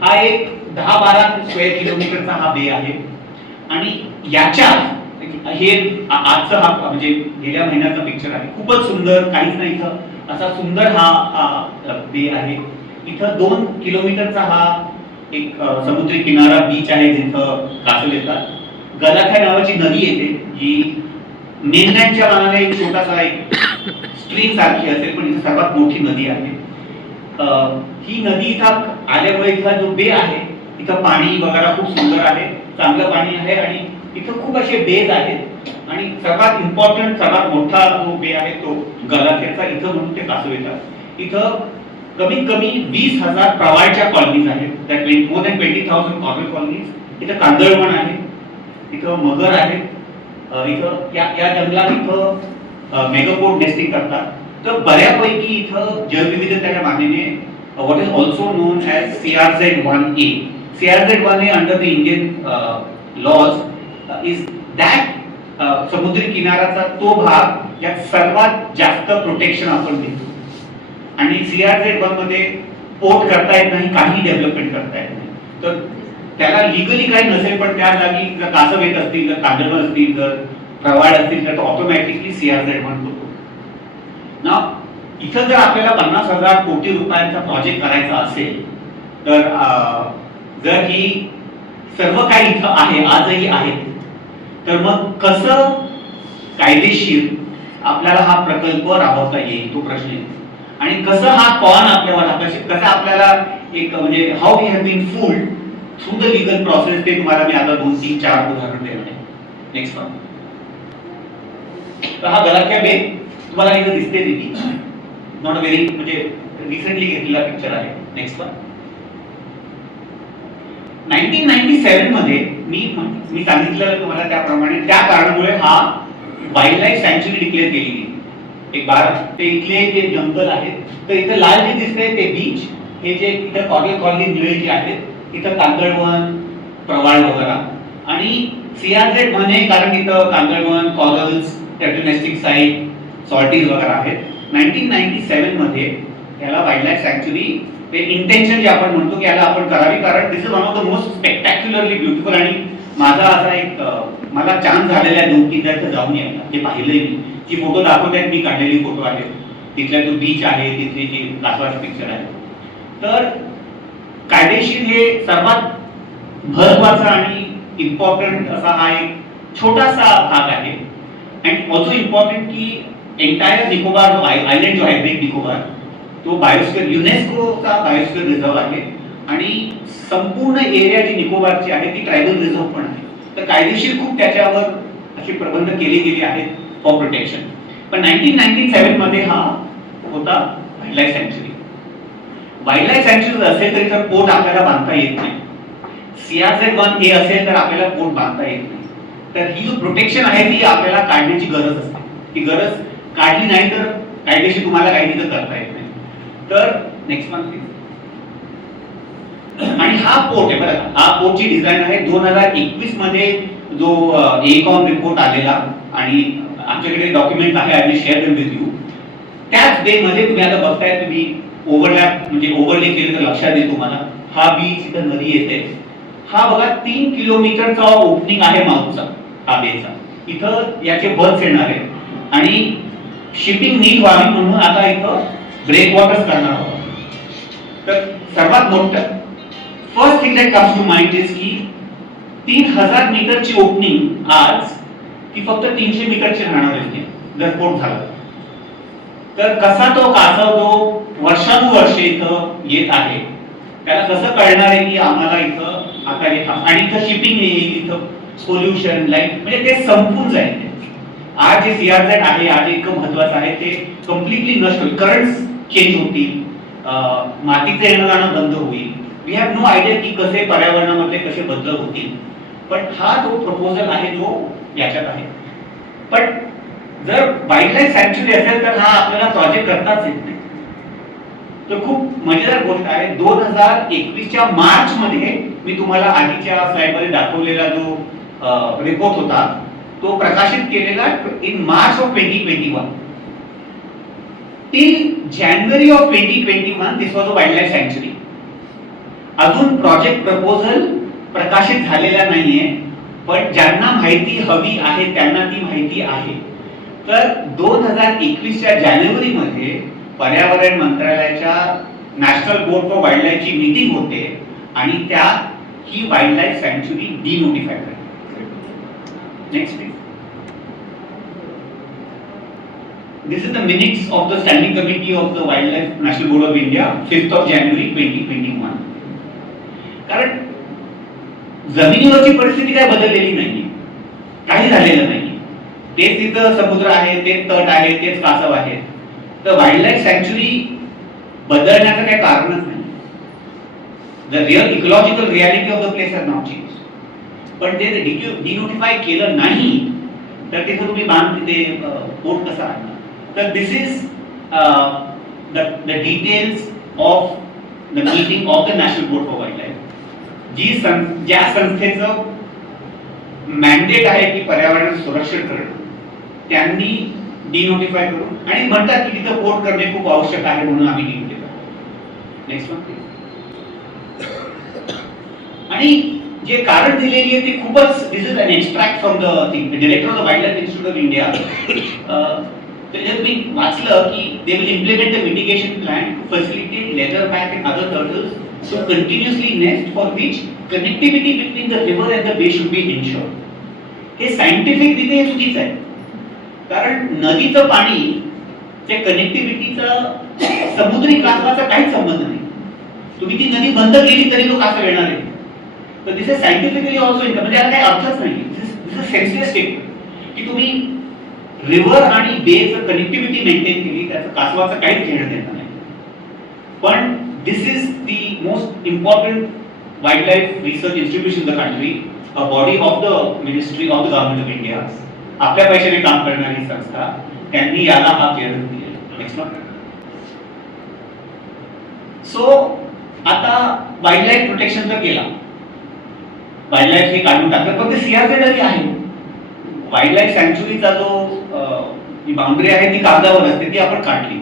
हा एक 10-12 स्क्वेअर किलोमीटरचा हा बे आहे आणि याच्या हे आजचा हा म्हणजे गेल्या महिन्याचा पिक्चर आहे. खूपच सुंदर, काहीच नाही इथं असा सुंदर हा बे आहे. इथं 2 किलोमीटरचा हा एक समुद्री किनारा बीच आहे जिथं कासव येतात. गलाथिया नावाची नदी येते जी मेनलँडच्या मानाने एक छोटासा एक स्ट्रीम सारखी असेल पण इथं सर्वात मोठी नदी आहे. ही नदी इथं आल्यामुळे इथला जो बे आहे इथं पाणी वगैरे खूप सुंदर आहे, चांगलं पाणी आहे आणि इथं खूप असे बेज आहेत आणि सर्वात इम्पॉर्टंट सर्वात मोठा जो बे आहे तो गलाथियाचा. इथं म्हणून ते कासव येतात. इथं कमीत कमी 20,000 प्रवाळच्या कॉलनीज आहेत. त्यात मोर दॅन 20,000 कॉर्नर कॉलनीज. इथं कांदळवन आहे, इथं मगर आहे, इथं या जंगलात इथं मेगापोड नेस्टिंग करतात. तर बऱ्यापैकी इथं जैवविविधतेच्या मागणीने what is also known as CRZ-1A. CRZ-1A under the Indian laws is that समुद्री किनाऱ्याचा तो भाग ज्यात सर्वात जास्त प्रोटेक्शन आपण देतो आणि CRZ-1 मध्ये पोर्ट करता येत नाही, काही डेव्हलपमेंट करता येत नाही. तर त्याला लिगली काही नसेल पण त्या जागी जर कासव येत असतील, जर कांदळवन असतील, जर प्रवाळ असतील तर तो ऑटोमॅटिकली CRZ-1 होतो ना. इथं जर आपल्याला 50,000 कोटी रुपयांचा प्रोजेक्ट करायचा असेल तर जर ही सर्व काही इथं आहे, आजही आहे, तर मग कसं कायदेशीर आपल्याला हा प्रकल्प राबवता येईल तो प्रश्न आहे. आणि कसं हा कॉन आपल्यावर कसं आपल्याला एक म्हणजे how we have been fooled through the legal process ते तुम्हाला मी आता 2-3-4 उदाहरण देणार आहे. Next one. तर हा गलाथिया बे तुम्हाला इथं दिसते ती नॉट व्हेरी म्हणजे रिसेंटली घेतलेला पिक्चर आहे. Next one. 1997 मध्ये मी सांगितलं तुम्हाला त्याप्रमाणे त्या कारणामुळे हा वाईल्ड लाईफ सँच्युरी डिक्लेअर केली गेली. एक ते इथले जे जंगल आहेत तर इथं लाल जे दिसते ते बीच, हे जे इथं कॉर्नर कॉलनी निळे जे आहेत इथं कांदळवन, प्रवाळ वगैरे आणि CRZ-1 आहे कारण इथं कांदळवन, कॉरल्स, टर्टल नेस्टिंग साइट, सॉल्टीज वगैरे आहेत. 1997 मध्ये याला वाईल्ड लाईफ सँच्युरी ते इंटेन्शन जे आपण म्हणतो की याला आपण करावी कारण this is one of the most spectacularly beautiful. आणि माझा असा एक मला चान्स झालेला आहे 2-3 इथं जाऊन यायला. हे पाहिलंय मी, जी फोटो दाखवतात मी काढलेली फोटो आहे, तिथला जो बीच आहे, तिथली जी कासवाची पिक्चर आहे. तर कायदेशीर हे सर्वात महत्वाचा आणि इम्पॉर्टंट असा हा एक छोटासा भाग आहे. अँड ऑल्सो इम्पॉर्टंट की एंटायर निकोबार जो आयलँड जो आहे ग्रेट निकोबार तो बायोस्फिअर युनेस्कोचा बायोस्फिअर रिझर्व आहे आणि संपूर्ण एरिया जी निकोबारची आहे ती ट्रायबल रिझर्व पण आहे. तर कायदेशीर खूप त्याच्यावर असे प्रबंध केले गेले आहेत फॉर प्रोटेक्शन. पण 1997 मध्ये हा होता वाईल्ड लाईफ सँच्युरी. वाईल्ड लाईफ सँच्युरी असेल तरी तर पोर्ट आपल्याला बांधता येत नाही. CRZ-1A असेल तर आपल्याला पोर्ट बांधता येत नाही. तर ही जो प्रोटेक्शन आहे ती आपल्याला काढण्याची गरज असते. ती गरज काढली नाही तर कायदेशीर तुम्हाला काही तिथं करता येत नाही. तर नेक्स्ट मंथ प्लीज. आणि हा पोर्ट आहे बरं का, हा पोर्टची डिझाईन आहे 2021 मध्ये जो एकॉन रिपोर्ट आलेला आणि आमच्याकडे डॉक्युमेंट आहे, I will share them with you. त्याच डे मध्ये तुम्ही आता बघताय, तुम्ही ओव्हरलॅप म्हणजे ओव्हरले केलं तर लक्षात येईल तुम्हाला. हा बीच इथं नदी येते, हा बघा 3 किलोमीटरचा ओपनिंग आहे माऊथचा, हा बेचा. इथं याचे बल्स येणार आहे आणि शिपिंग नीट व्हावी म्हणून आता इथं ब्रेकवॉटर्स करणार आहोत. तर सर्वात मोठं first thing that comes to mind is की 3000 मीटरची ओपनिंग आज ती फक्त 300 मीटरची राहणार आहे जर पोर्ट झाला. तर कसा तो कासव जो वर्षानुवर्षे इथं येत आहे त्याला कसं कळणार आहे की आम्हाला इथं आता हे आणि इथं शिपिंग येईल, इथं पोल्युशन लाईट म्हणजे ते संपून जाईल. आज जे सीआरझेड आहे, आज इतकं महत्वाचं आहे, ते कम्प्लिटली नष्ट होईल. करंट्स चेंज होतील, मातीचं येणं जाणं बंद होईल. वी हॅव नो आयडिया की कसे पर्यावरणामध्ये कसे बदल होतील. पण हा जो प्रपोजल आहे जो याच्यात आहे. पण जर वाईल्ड लाईफ सँक्च्युरी असेल तर हा आपल्याला प्रोजेक्ट करताच येत नाही. तर खूप मजेदार गोष्ट आहे. 2021च्या मार्च मध्ये मी तुम्हाला आधीच्या स्लाइडमध्ये दाखवलेला जो रिपोर्ट होता तो प्रकाशित केलेला in March of 2021. Till January of 2021 this was a wild life sanctuary. अजून प्रोजेक्ट प्रपोजल प्रकाशित झालेला नाहीये, पण ज्यांना माहिती हवी आहे त्यांना ती माहिती आहे. तर 2021च्या जानेवारीमध्ये पर्यावरण मंत्रालयाच्या नॅशनल बोर्ड फॉर वाईल्ड लाईफची मीटिंग होते आणि त्यात ही वाईल्ड लाईफ सँक्च्युरी डिनोटिफाय करते. Next please. This is the minutes of the standing committee of the Wildlife National Board of India 5th of January 2021. कारण जमिनीवरची परिस्थिती काय बदललेली नाहीये, काही झालेलं नाहीये. तेच तिथं समुद्र आहे, तेच तट आहे, तेच कासव आहे. तर वाईल्ड लाईफ सँक्च्युरी बदलण्याचं काही कारणच नाही. The real ecological reality of the place has not change. पण ते डिनोटिफाय केलं नाही तर तिथे तुम्ही बांध तिथे पोर्ट कसा आणणार. तर this is the details of the meeting of the national board for wild life. ज्या संस्थेचं मॅन्डेट आहे की पर्यावरण सुरक्षित करणं, त्यांनी डिनोटिफाय करून आणि म्हणतात की तिथं पोर्ट करणे खूप आवश्यक आहे म्हणून आम्ही डिनोटिफाय. Next one please. आणि जे कारण दिलेली आहे ते खूपच, this is an extract from the thing. The director of the wild life institute of India, त्याच्यात मी वाचलं की they will implement the mitigation plan to facilitate leatherback and other turtles so continuously nest for which connectivity between the river and the bay should be ensured. हे scientific रिते हे चुकीचं आहे. कारण नदीचं पाणी त्या कनेक्टिव्हिटीचा समुद्री कासवाचा काहीच संबंध नाही. तुम्ही ती नदी बंद केली तरी तो कासव येणार आहे. तर this is scientifically also income, म्हणजे याला काही अर्थच नाही. दिस इज सेन्सिटिव्ह स्टेटमेंट की तुम्ही रिव्हर आणि बेचं कनेक्टिव्हिटी मेंटेन केली, त्याचं कासवाचं काहीच घेणं देणं नाही. पण this is the most important wildlife research institution in the country, a body of the ministry of the government of India. आपल्या पैशाने काम करणारी संस्था, त्यांनी याला हा क्लिअरन्स दिलेला. Next one. सो आता वाईल्ड लाईफ प्रोटेक्शन तर केला, वाईल्ड लाईफ हे काढून टाकलं, पण ते सीआरझेडही आहे. वाईल्ड लाईफ सँक्च्युरीचा जो बाउंड्री आहे ती कागदावर असते, ती आपण काढली.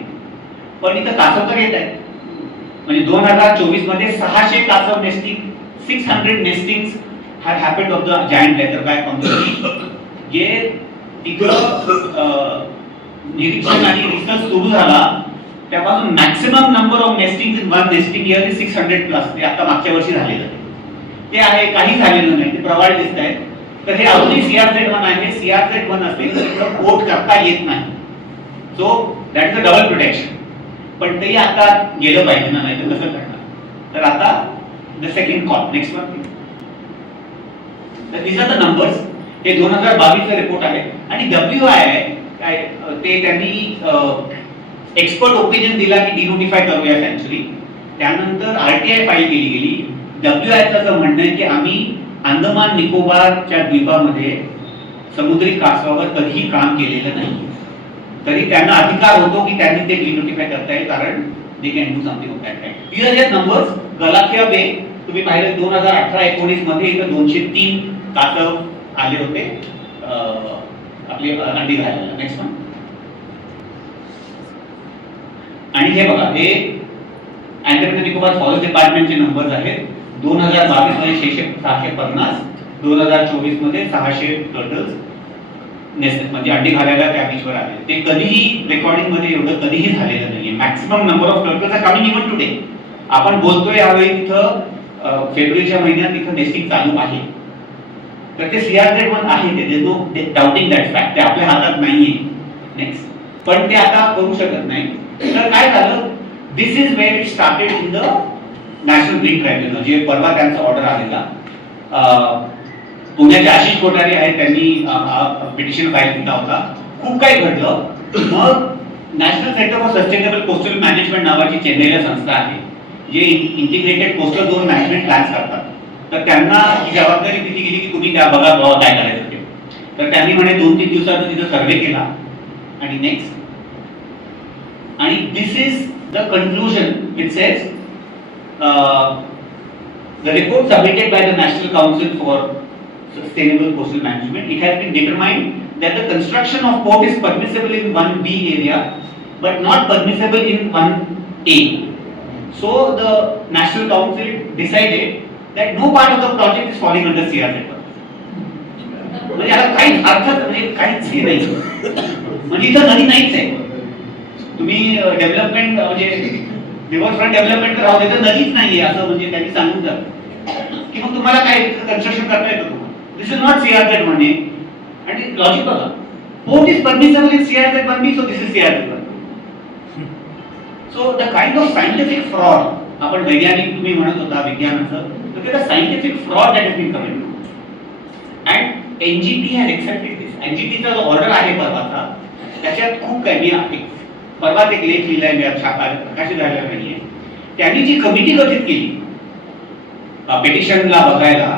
पण इथं कासव तर येत आहे. म्हणजे 2024 मध्ये 600 कासव nesting, 600 nestings have happened of the giant leatherback on the beach. जे तिथं निरीक्षण आणि रिसर्च सुरू झाला त्यापासून maximum number of nesting in one nesting year is 600 plus. ते आता मागच्या वर्षी झालेलं ते आहे, काही झालेलं नाही, ते प्रवाळ दिसत आहेत. तर हे अजूनही CRZ1 आहे. CRZ1 असेल तर तिथं पोर्ट करता येत नाही. So that is a double protection. पण तरी आता गेलं पाहिजे ना, नाही तर कसं करणार. तर आता the second call. Next one. तर दिस आर द नंबर्स. हे 2022 चा रिपोर्ट आहे आणि WI काय ते त्यांनी एक्सपर्ट ओपिनियन दिला की डिनोटिफाय करूया सँक्च्युरी. त्यानंतर RTI फाईल केली गेली. WIचं असं म्हणणं आहे की आम्ही अंदमान निकोबारच्या द्वीपामध्ये समुद्री कासवावर कधीही काम केलेलं नाही. तरी त्यांना अधिकार होतो की त्यांनी ते डिनोटिफाय करता येईल, कारण they can do something of that kind. These are just numbers. Galathea bay तुम्ही पाहिलं 2018-19 मध्ये इथं 203 कासव आले होते आपले अंडी घालायला. Next one. आणि हे बघा, हे अंडमान आणि निकोबार फॉरेस्ट डिपार्टमेंटचे नंबर्स आहेत. 2022 मध्ये 650, 2024 मध्ये 600 टर्टल्स म्हणजे अंडी घालायला त्या बीचवर आले. ते कधीही रेकॉर्डिंग मध्ये एवढं कधीही झालेलं नाहीये. Maximum number of turtles are coming even today. आपण बोलतोय यावेळी तिथं फेब्रुवारीच्या महिन्यात तिथं नेस्टिंग चालू आहे. तर ते CRZ-1 आहे, ते नो डाउटिंग दॅट फॅक्ट. ते आपल्या हातात नाहीये. नेक्स्ट. पण ते आता करू शकत नाही. तर काय झालं, this is where it started in the national green tribunal, जे परवा त्यांचा ऑर्डर आलेला. पुण्याचे आशिष कोठारी आहेत, त्यांनी पिटिशन फाईल केला होता. खूप काही घडलं. मग national centre for sustainable coastal management नावाची चेन्नईला संस्था आहे, जे integrated coastal zone management plans करतात. तर त्यांना ही जबाबदारी दिली गेली की तुम्ही त्या बघा काय करायचं ते. तर त्यांनी म्हणे 2-3 दिवसात तिथं सर्वे केला. आणि नेक्स्ट. आणि this is the conclusion. It says the report submitted by the National Council for Sustainable Coastal Management, it has been determined that the construction of port is permissible in 1B area but not permissible in 1A. So the National Council decided that no part of the project is falling under CRZ. म्हणजे याला काहीच अर्थ म्हणजे काहीच हे नाही. म्हणजे इथं नदी नाहीच आहे. तुम्ही डेव्हलपमेंट म्हणजे रिव्हरफ्रंट डेव्हलपमेंट राहू दे, तर नदीच नाहीये असं म्हणजे त्यांनी सांगून जात की मग तुम्हाला काय कन्स्ट्रक्शन करता येतं तुम्हाला. दिस इज नॉट CRZ म्हणे. आणि लॉजिक बघा, port is permissible in CRZ-1B, so this is CRZ-1. So the kind of scientific fraud, आपण वैज्ञानिक तुम्ही म्हणत होता विज्ञानाचं, तर ते the scientific fraud that is been committed and NGT has accepted this. NGTचा जो ऑर्डर आहे परवाचा, त्याच्यात खूप काही मी परवाच एक लेख लिहिलाय, मी प्रकाशित झालेला नाहीये. त्यांनी जी कमिटी गठीत केली पिटिशनला बघायला,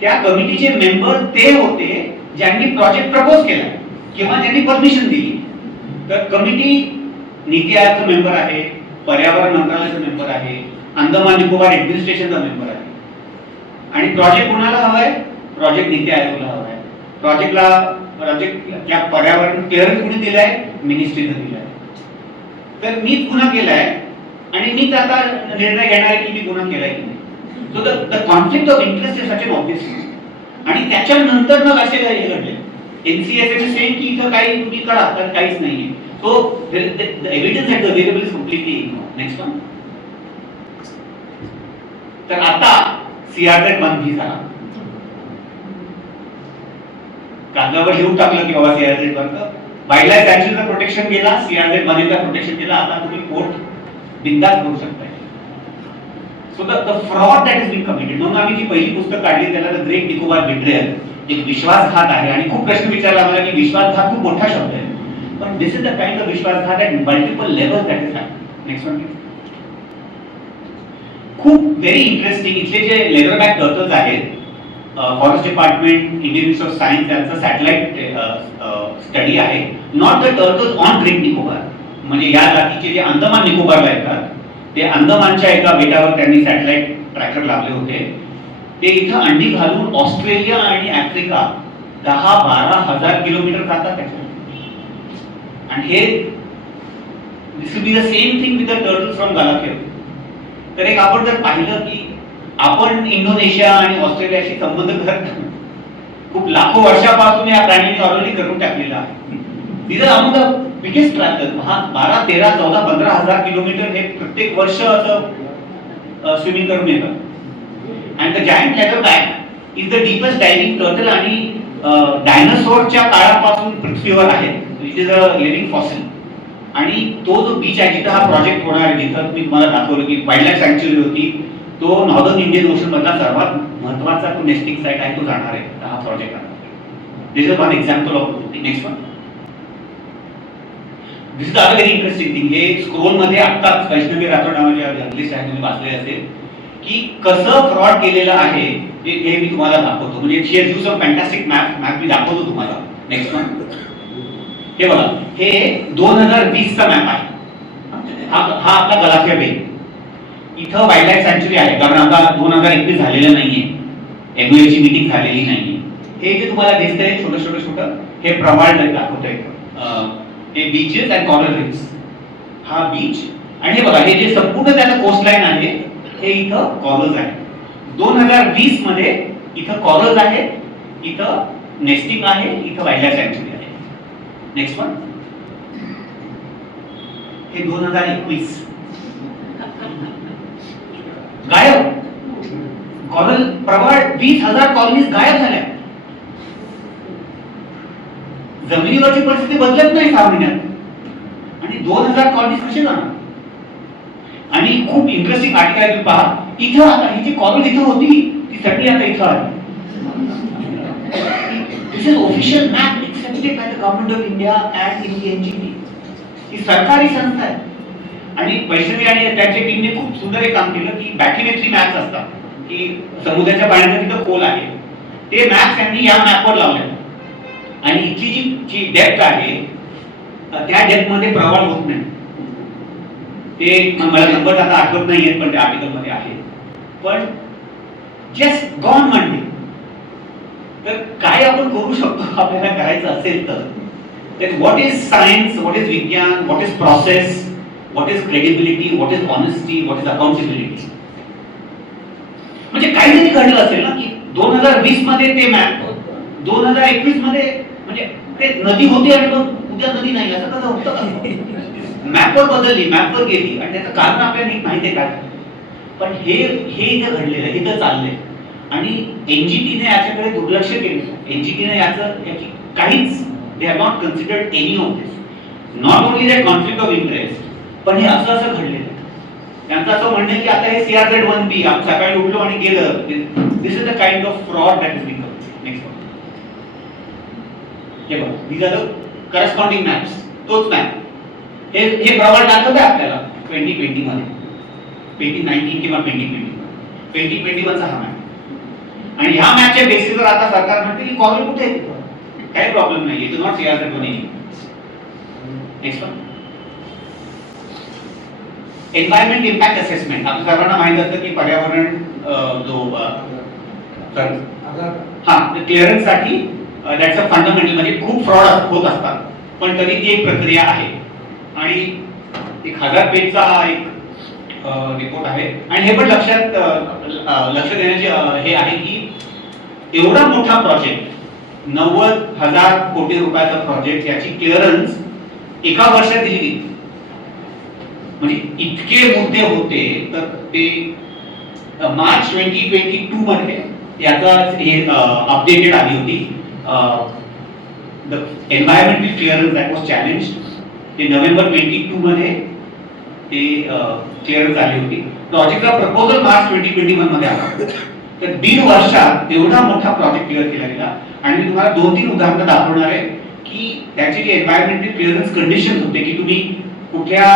त्या कमिटीचे मेंबर ते होते ज्यांनी प्रोजेक्ट प्रपोज केला किंवा ज्यांनी परमिशन दिली. तर कमिटी नीती आयोगचा मेंबर आहे, पर्यावरण मंत्रालयाचा मेंबर आहे, अंदमान निकोबार ऍडमिनिस्ट्रेशनचा मेंबर आहे. आणि प्रोजेक्ट कोणाला हवाय? प्रोजेक्ट नीती आयोगला हवाय. प्रोजेक्टला पर्यावरण क्लिअरन्स कुणी दिलाय? मिनिस्ट्रीने दिलाय. तर मी गुन्हा केलाय आणि मीच आता निर्णय घेणार आहे की मी गुन्हा केलाय की नाही. So the conflict of interest is such an obvious. आणि त्याच्यानंतर मग असे काही घडले. NCSA सेम की इथं काही तुम्ही करा, तर काहीच नाहीये. So the evidence that available is completely ignored. Next one. तर आता CRZ-1B झाला. कागदावर लिहून टाकलं की बाबा CRZ-1 वाईल्ड लाईफ सँक्च्युअरीचं प्रोटेक्शन केला, CRZ-1 प्रोटेक्शन केला. आता तुम्ही पोर्ट बिंदास करू शकताय. So the fraud that is been committed. म्हणून आम्ही जी पहिली पुस्तक काढली त्याला द ग्रेट निकोबार बिट्रेयल, एक विश्वासघात आहे. आणि खूप प्रश्न विचारला मला की विश्वासघात खूप मोठा शब्द आहे, पण this is the kind of विश्वासघात at multiple levels that is happening. Next one. खूप व्हेरी इंटरेस्टिंग. इथले जे लेदरबॅक टर्टल्स आहेत, forest department, Indian institute of science यांचा सॅटेलाइट स्टडी आहे. Not the turtles on great Nicobar, म्हणजे या जातीचे जे अंदमान निकोबारला येतात, ते अंदमानच्या एका बेटावर त्यांनी सॅटेलाइट ट्रॅकर लावले होते. ते इथं अंडी घालून ऑस्ट्रेलिया आणि आफ्रिका 10-12 हजार किलोमीटर जातात त्याच्यात. आणि हे this will be the same thing with the turtles from Galathea. तर एक आपण जर पाहिलं की आपण इंडोनेशिया आणि ऑस्ट्रेलियाशी संबंध करत खूप लाखो वर्षापासून या प्राण्यांनी ऑलरेडी करून टाकलेला आहे. This are among the biggest trackers. 12, 13, 14, 15 हजार किलोमीटर हे प्रत्येक वर्ष असं स्विमिंग करून येतात. And the giant leatherback is the deepest diving turtle आणि डायनासोरच्या काळापासून पृथ्वीवर आहे. It is a living fossil. आणि तो जो बीच आहे जिथं हा प्रोजेक्ट होणार आहे, जिथं मी तुम्हाला दाखवलं की वाईल्ड लाईफ सँक्च्युअरी होती, तो नॉर्दर्न इंडियन ओशन मधला सर्वात महत्वाचा तो नेस्टिंग साईट आहे, तो जाणार आहे हा project. This is one example of. Next one. This is a very interesting thing. हे स्क्रोल मध्ये आत्ताच वैष्णवी राठोड नावाची जर्नलिस्ट आहे, तुम्ही वाचले असेल की कसं फ्रॉड केलेलं आहे हे मी तुम्हाला दाखवतो. म्हणजे she has used some fantastic map मी दाखवतो तुम्हाला. Next one. हे बघा, हे 2020 चा मॅप आहे. हा आपला गलाथिया बे. इथं वाईल्ड लाईफ सँच्युरी आहे, कारण आता 2021 झालेलं नाहीये, MOA ची मीटिंग झालेली नाहीये. हे जे तुम्हाला दिसतंय छोटं छोटं छोटं, हे प्रवाळ दाखवतंय. हे बीचेस अँड कॉरल रीफ्स. हा बीच, आणि हे बघा, हे जे संपूर्ण त्याचं कोस्टलाईन आहे, हे इथं कॉरल्स आहे. 2020 मध्ये इथं कॉरल्स आहे, इथं नेस्टिंग आहे, इथं वाईल्ड लाईफ सँच्युरी आहे. नेक्स्ट वन, हे 2021 गायब. कॉरल प्रवाळ 20,000 कॉलनीज गायब झाल्या. जमिनीवरची परिस्थिती बदलत नाही 6 महिन्यात, आणि 2,000 कॉलनीज कसे जाणार? आणि खूप इंटरेस्टिंग आर्टिकल आहे, तुम्ही पहा. इथं आता ही जी कॉलनी इथं होती, ती सगळी आता इथं आली. This is official map accepted by the government of India and in the NGT. ही सरकारी संस्था आहे. आणि वैष्णवी आणि त्यांच्या टीमने खूप सुंदर एक काम केलं की बॅटिमेट्री मॅप्स असतात, की समुद्राच्या पाण्याचा तिथं खोल आहे, ते मॅप्स त्यांनी या मॅपवर लावले. आणि इथली जी डेप्थ आहे, त्या डेप्थ मध्ये प्रवाळ होत नाही. ते मला नंबर आता आठवत नाहीये, पण त्या आर्टिकल मध्ये आहे. पण जस्ट गॉन म्हणते. तर काय आपण करू शकतो आपल्याला करायचं असेल तर what is science, what is विज्ञान, what is process, what is credibility, what is honesty, what is accountability. म्हणजे काहीतरी घडलं असेल ना, की 2020 मध्ये ते मॅप, 2021 मध्ये म्हणजे ते नदी होती आणि मग उद्या नदी नाही, असं कसं होतं का? मॅपवर बदलली, मॅपवर गेली, आणि त्याचं कारण आपल्याला नीट माहिती आहे काय. पण हे इथं घडलेलं आहे, इथं चाललंय. आणि NGT ने याच्याकडे दुर्लक्ष केलं. NGT ने याची काहीच, दे have not considered any of this. Not only the conflict of interest, पण हे असं घडलेलं आहे. त्यांचं असं म्हणणं आहे की आता हे CRZ-1B, आपण सकाळी उठलो आणि गेलं. This is the kind of fraud that is being committed. Next one, हे बघा, these are the corresponding maps. तोच मॅप, हे प्रमाण दाखवतंय आपल्याला 2020 मध्ये, 2019 किंवा 2021 चा हा मॅप. आणि ह्या मॅपच्या बेसिसवर आता सरकार म्हणते की कॉलनी कुठे आहे, काही प्रॉब्लेम नाही, it is not CRZ-1A. Next one, environment impact assessment. आपल्या सर्वांना माहित असतं की पर्यावरण क्लिअरन्स साठी दॅट्स अ फंडामेंटल. म्हणजे खूप फ्रॉड होत असतात, पण तरी ती एक प्रक्रिया आहे. आणि 1000 पेजचा हा एक रिपोर्ट आहे. आणि हे पण लक्ष देण्याचे हे आहे की एवढा मोठा प्रोजेक्ट, 90,000 कोटी रुपयाचा प्रोजेक्ट, याची क्लिअरन्स एका वर्षात दिली गेली. म्हणजे इतके मुद्दे होते. तर ते मार्च 2022 मध्ये याचा हे अपडेटेड आली होती. The environmental clearance that was challenged, ते नोव्हेंबर 22 मध्ये ते क्लिअरन्स आली होती. प्रोजेक्टचा प्रपोजल मार्च 2021 मध्ये आला. तर 1.5 वर्षात एवढा मोठा प्रोजेक्ट क्लिअर केला गेला. आणि मी तुम्हाला 2-3 उदाहरणं दाखवणार आहे की त्याचे जे एन्व्हायरमेंटल क्लिअरन्स कंडिशन होते, की तुम्ही कुठल्या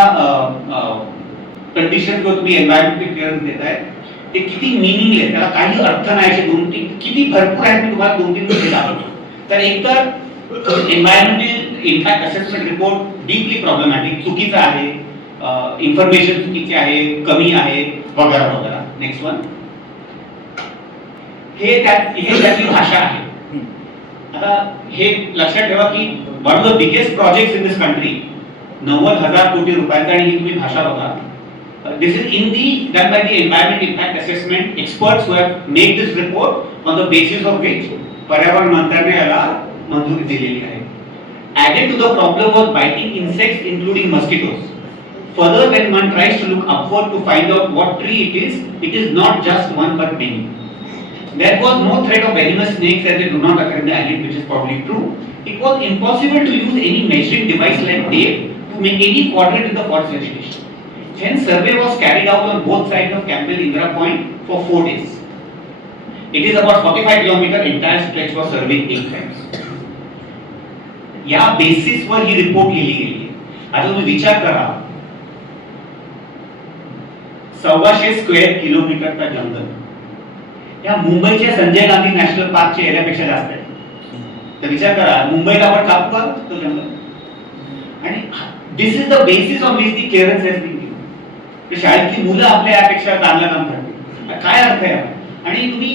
कंडिशनवर तुम्ही एन्व्हायरमेंटल क्लिअरन्स देताय, ते किती मिनिंगलेस, त्याला काही अर्थ नाही, असे 2-3 किती भरपूर आहेत, मी तुम्हाला 2-3 गोष्टी दाखवतो. तर एक तर environmental impact assessment report deeply problematic, चुकीचा आहे, इन्फॉर्मेशन चुकीची आहे, कमी आहे, वगैरे वगैरे. नेक्स्ट वन, हे त्याची भाषा आहे. आता हे लक्षात ठेवा की one of the biggest projects in this country, 90,000 कोटी रुपयाचा, आणि ही तुम्ही भाषा बघा. This is in the done by the environment impact assessment experts who have made this report on the basis of which पर्यावरण मंत्रालयाने याला मंजुरी दिलेली आहे. Added to the problem was biting insects including mosquitoes. Further, when one tries to look upward to find out what tree it is not just one but many. There was no threat of venomous snakes as they do not occur in the island, which is probably true. It was impossible to use any measuring device like tape to make any quadrant in the forest vegetation. Hence, survey was carried out on both sides of Campbell Indira Point for 4 days. It is about 45 km. Entire stretch was surveyed 8 times. या basis वर ही report लिहिली गेली. आता तुम्ही विचार करा, 1,200 square किलोमीटरचा जंगल या मुंबईच्या संजय गांधी नॅशनल पार्कच्या एरियापेक्षा जास्त आहे. तर विचार करा, मुंबईला आपण कापू का तो जंगल? आणि this is the basis on which the clearance has been given. तर शाळेतली मुलं आपल्या यापेक्षा चांगलं काम करतील, काय अर्थ आहे? आणि तुम्ही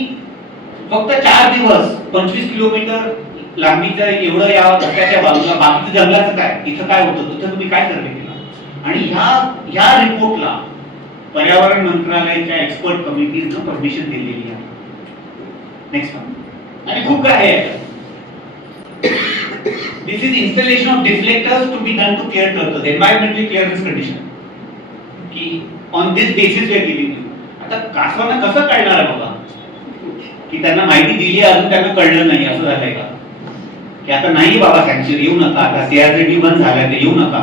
फक्त 4 दिवस 25 किलोमीटर लांबीचं एवढं या रस्त्याच्या बाजूला, बाकीचं जंगलाचं काय, इथं काय होतं, तिथं तुम्ही काय सर्वे केला? आणि ह्या रिपोर्टला पर्यावरण मंत्रालयाच्या एक्सपर्ट कमिटीजनं परमिशन दिलेली आहे. Next one. आणि खूप काय आहे. This is installation of deflectors to be done to clear turtles, environmental clearance condition. की on this basis we are giving you. आता कासवांना कसं कळणार आहे बाबा की त्यांना माहिती दिली अजून त्यांना कळलं नाही, असं झालंय का? की आता नाही बाबा सँक्च्युअरी येऊ नका, आता सीआरझेडी बंद झालाय ते येऊ नका.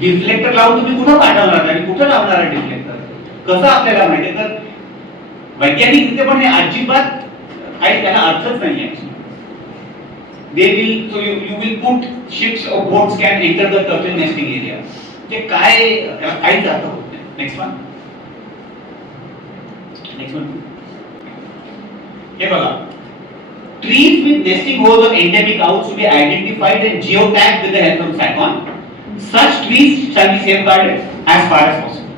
डिफ्लेक्टर लावून तुम्ही कुठं पाठवणार आणि कुठं लावणार आहे डिफ्लेक्टर, कसं आपल्याला माहिती? तर वैज्ञानिक पण हे अजिबात काही त्याला अर्थच नाही आहे. They will, so you will put ships or boats can enter the turtle nesting area. जे काय त्याला काहीच अर्थ होत नाही. Next one. हे बघा, trees with nesting holes of endemic owls to be identified and geotagged with the help of SACON. Such trees shall be safeguarded as far as possible.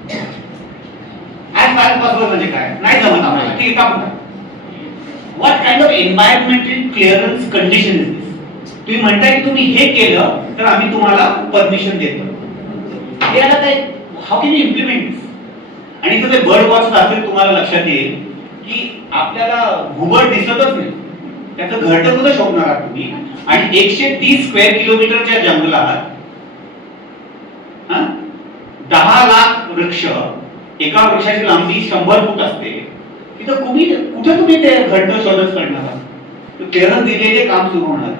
As far as possible म्हणजे काय? नाही जमत आम्हाला, ठीक आहे का? What kind of environmental clearance condition is this? तुम्ही म्हणताय की तुम्ही हे केलं तर आम्ही तुम्हाला परमिशन देतो. हे आता काय, हाऊ कॅन यू इम्प्लिमेंट दिस? आणि जर ते बर्ड वॉच असेल तुम्हाला लक्षात येईल की आपल्याला घुबड दिसतच नाही, त्याचं घरटं कुठं शोधणार आहात तुम्ही? आणि 130 स्क्वेअर किलोमीटरच्या जंगलात 10 लाख वृक्ष, एका वृक्षाची लांबी 100 फूट असते, तिथं कुठे तुम्ही ते घरटं शोधत करणार आहात? क्लिअरन्स दिलेले काम सुरू होणार.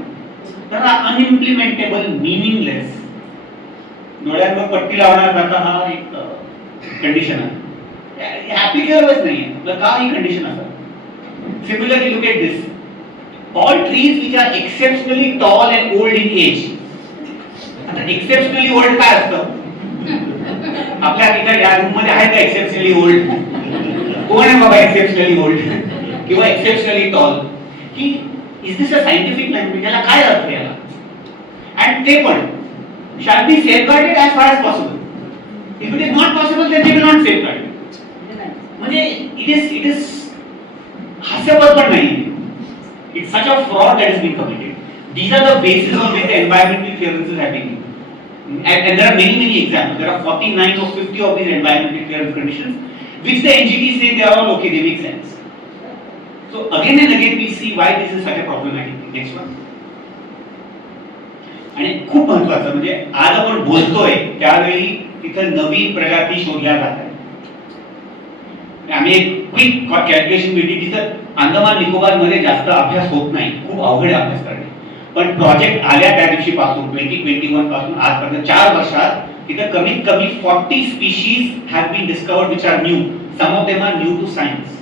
तर अनइम्प्लिमेंटेबल, मीनिंगलेस, डोळ्यांवर पट्टी लावण्यासारखा हा एक कंडिशन आहे. ऍप्लिकेबलच नाहीये. आपलं का ही कंडिशन असं? Similarly look at this. All trees which are exceptionally tall and old in age. आता एक्सेप्शनली ओल्ड काय असतं? आपल्या इथं या रूम मध्ये आहे का एक्सेप्शनली ओल्ड? कोण आहे बाबा एक्सेप्शनली ओल्ड किंवा एक्सेप्शनली टॉल? की is this a scientific language? याला काय अर्थ याला? अँड ते पण shall be safeguarded as far as possible. If it is not possible, then they will not safeguard it. म्हणजे it is हास्यास्पद पण नाही. It's such a fraud that has been committed. These are the basis on which the environmental clearances have been given. And there are many examples. There are 49 or 50 of these environmental clearance conditions, which the NGT say they are all okay, they make sense. So again and again we see why this is such a problematic thing. Next one. आणि खूप महत्वाचं म्हणजे आज आपण बोलतोय त्यावेळी तिथं नवीन प्रजाती शोधल्या जात आहेत. आम्ही एक क्विक कॅल्क्युलेशन केली, तिथं अंदमान निकोबार मध्ये जास्त अभ्यास होत नाही, खूप अवघड अभ्यास करणे. पण प्रोजेक्ट आल्या त्या दिवशीपासून 2021 पासून आजपर्यंत 4 वर्षात तिथं कमीत कमी 40 species have been discovered which are new. Some of them are new to science.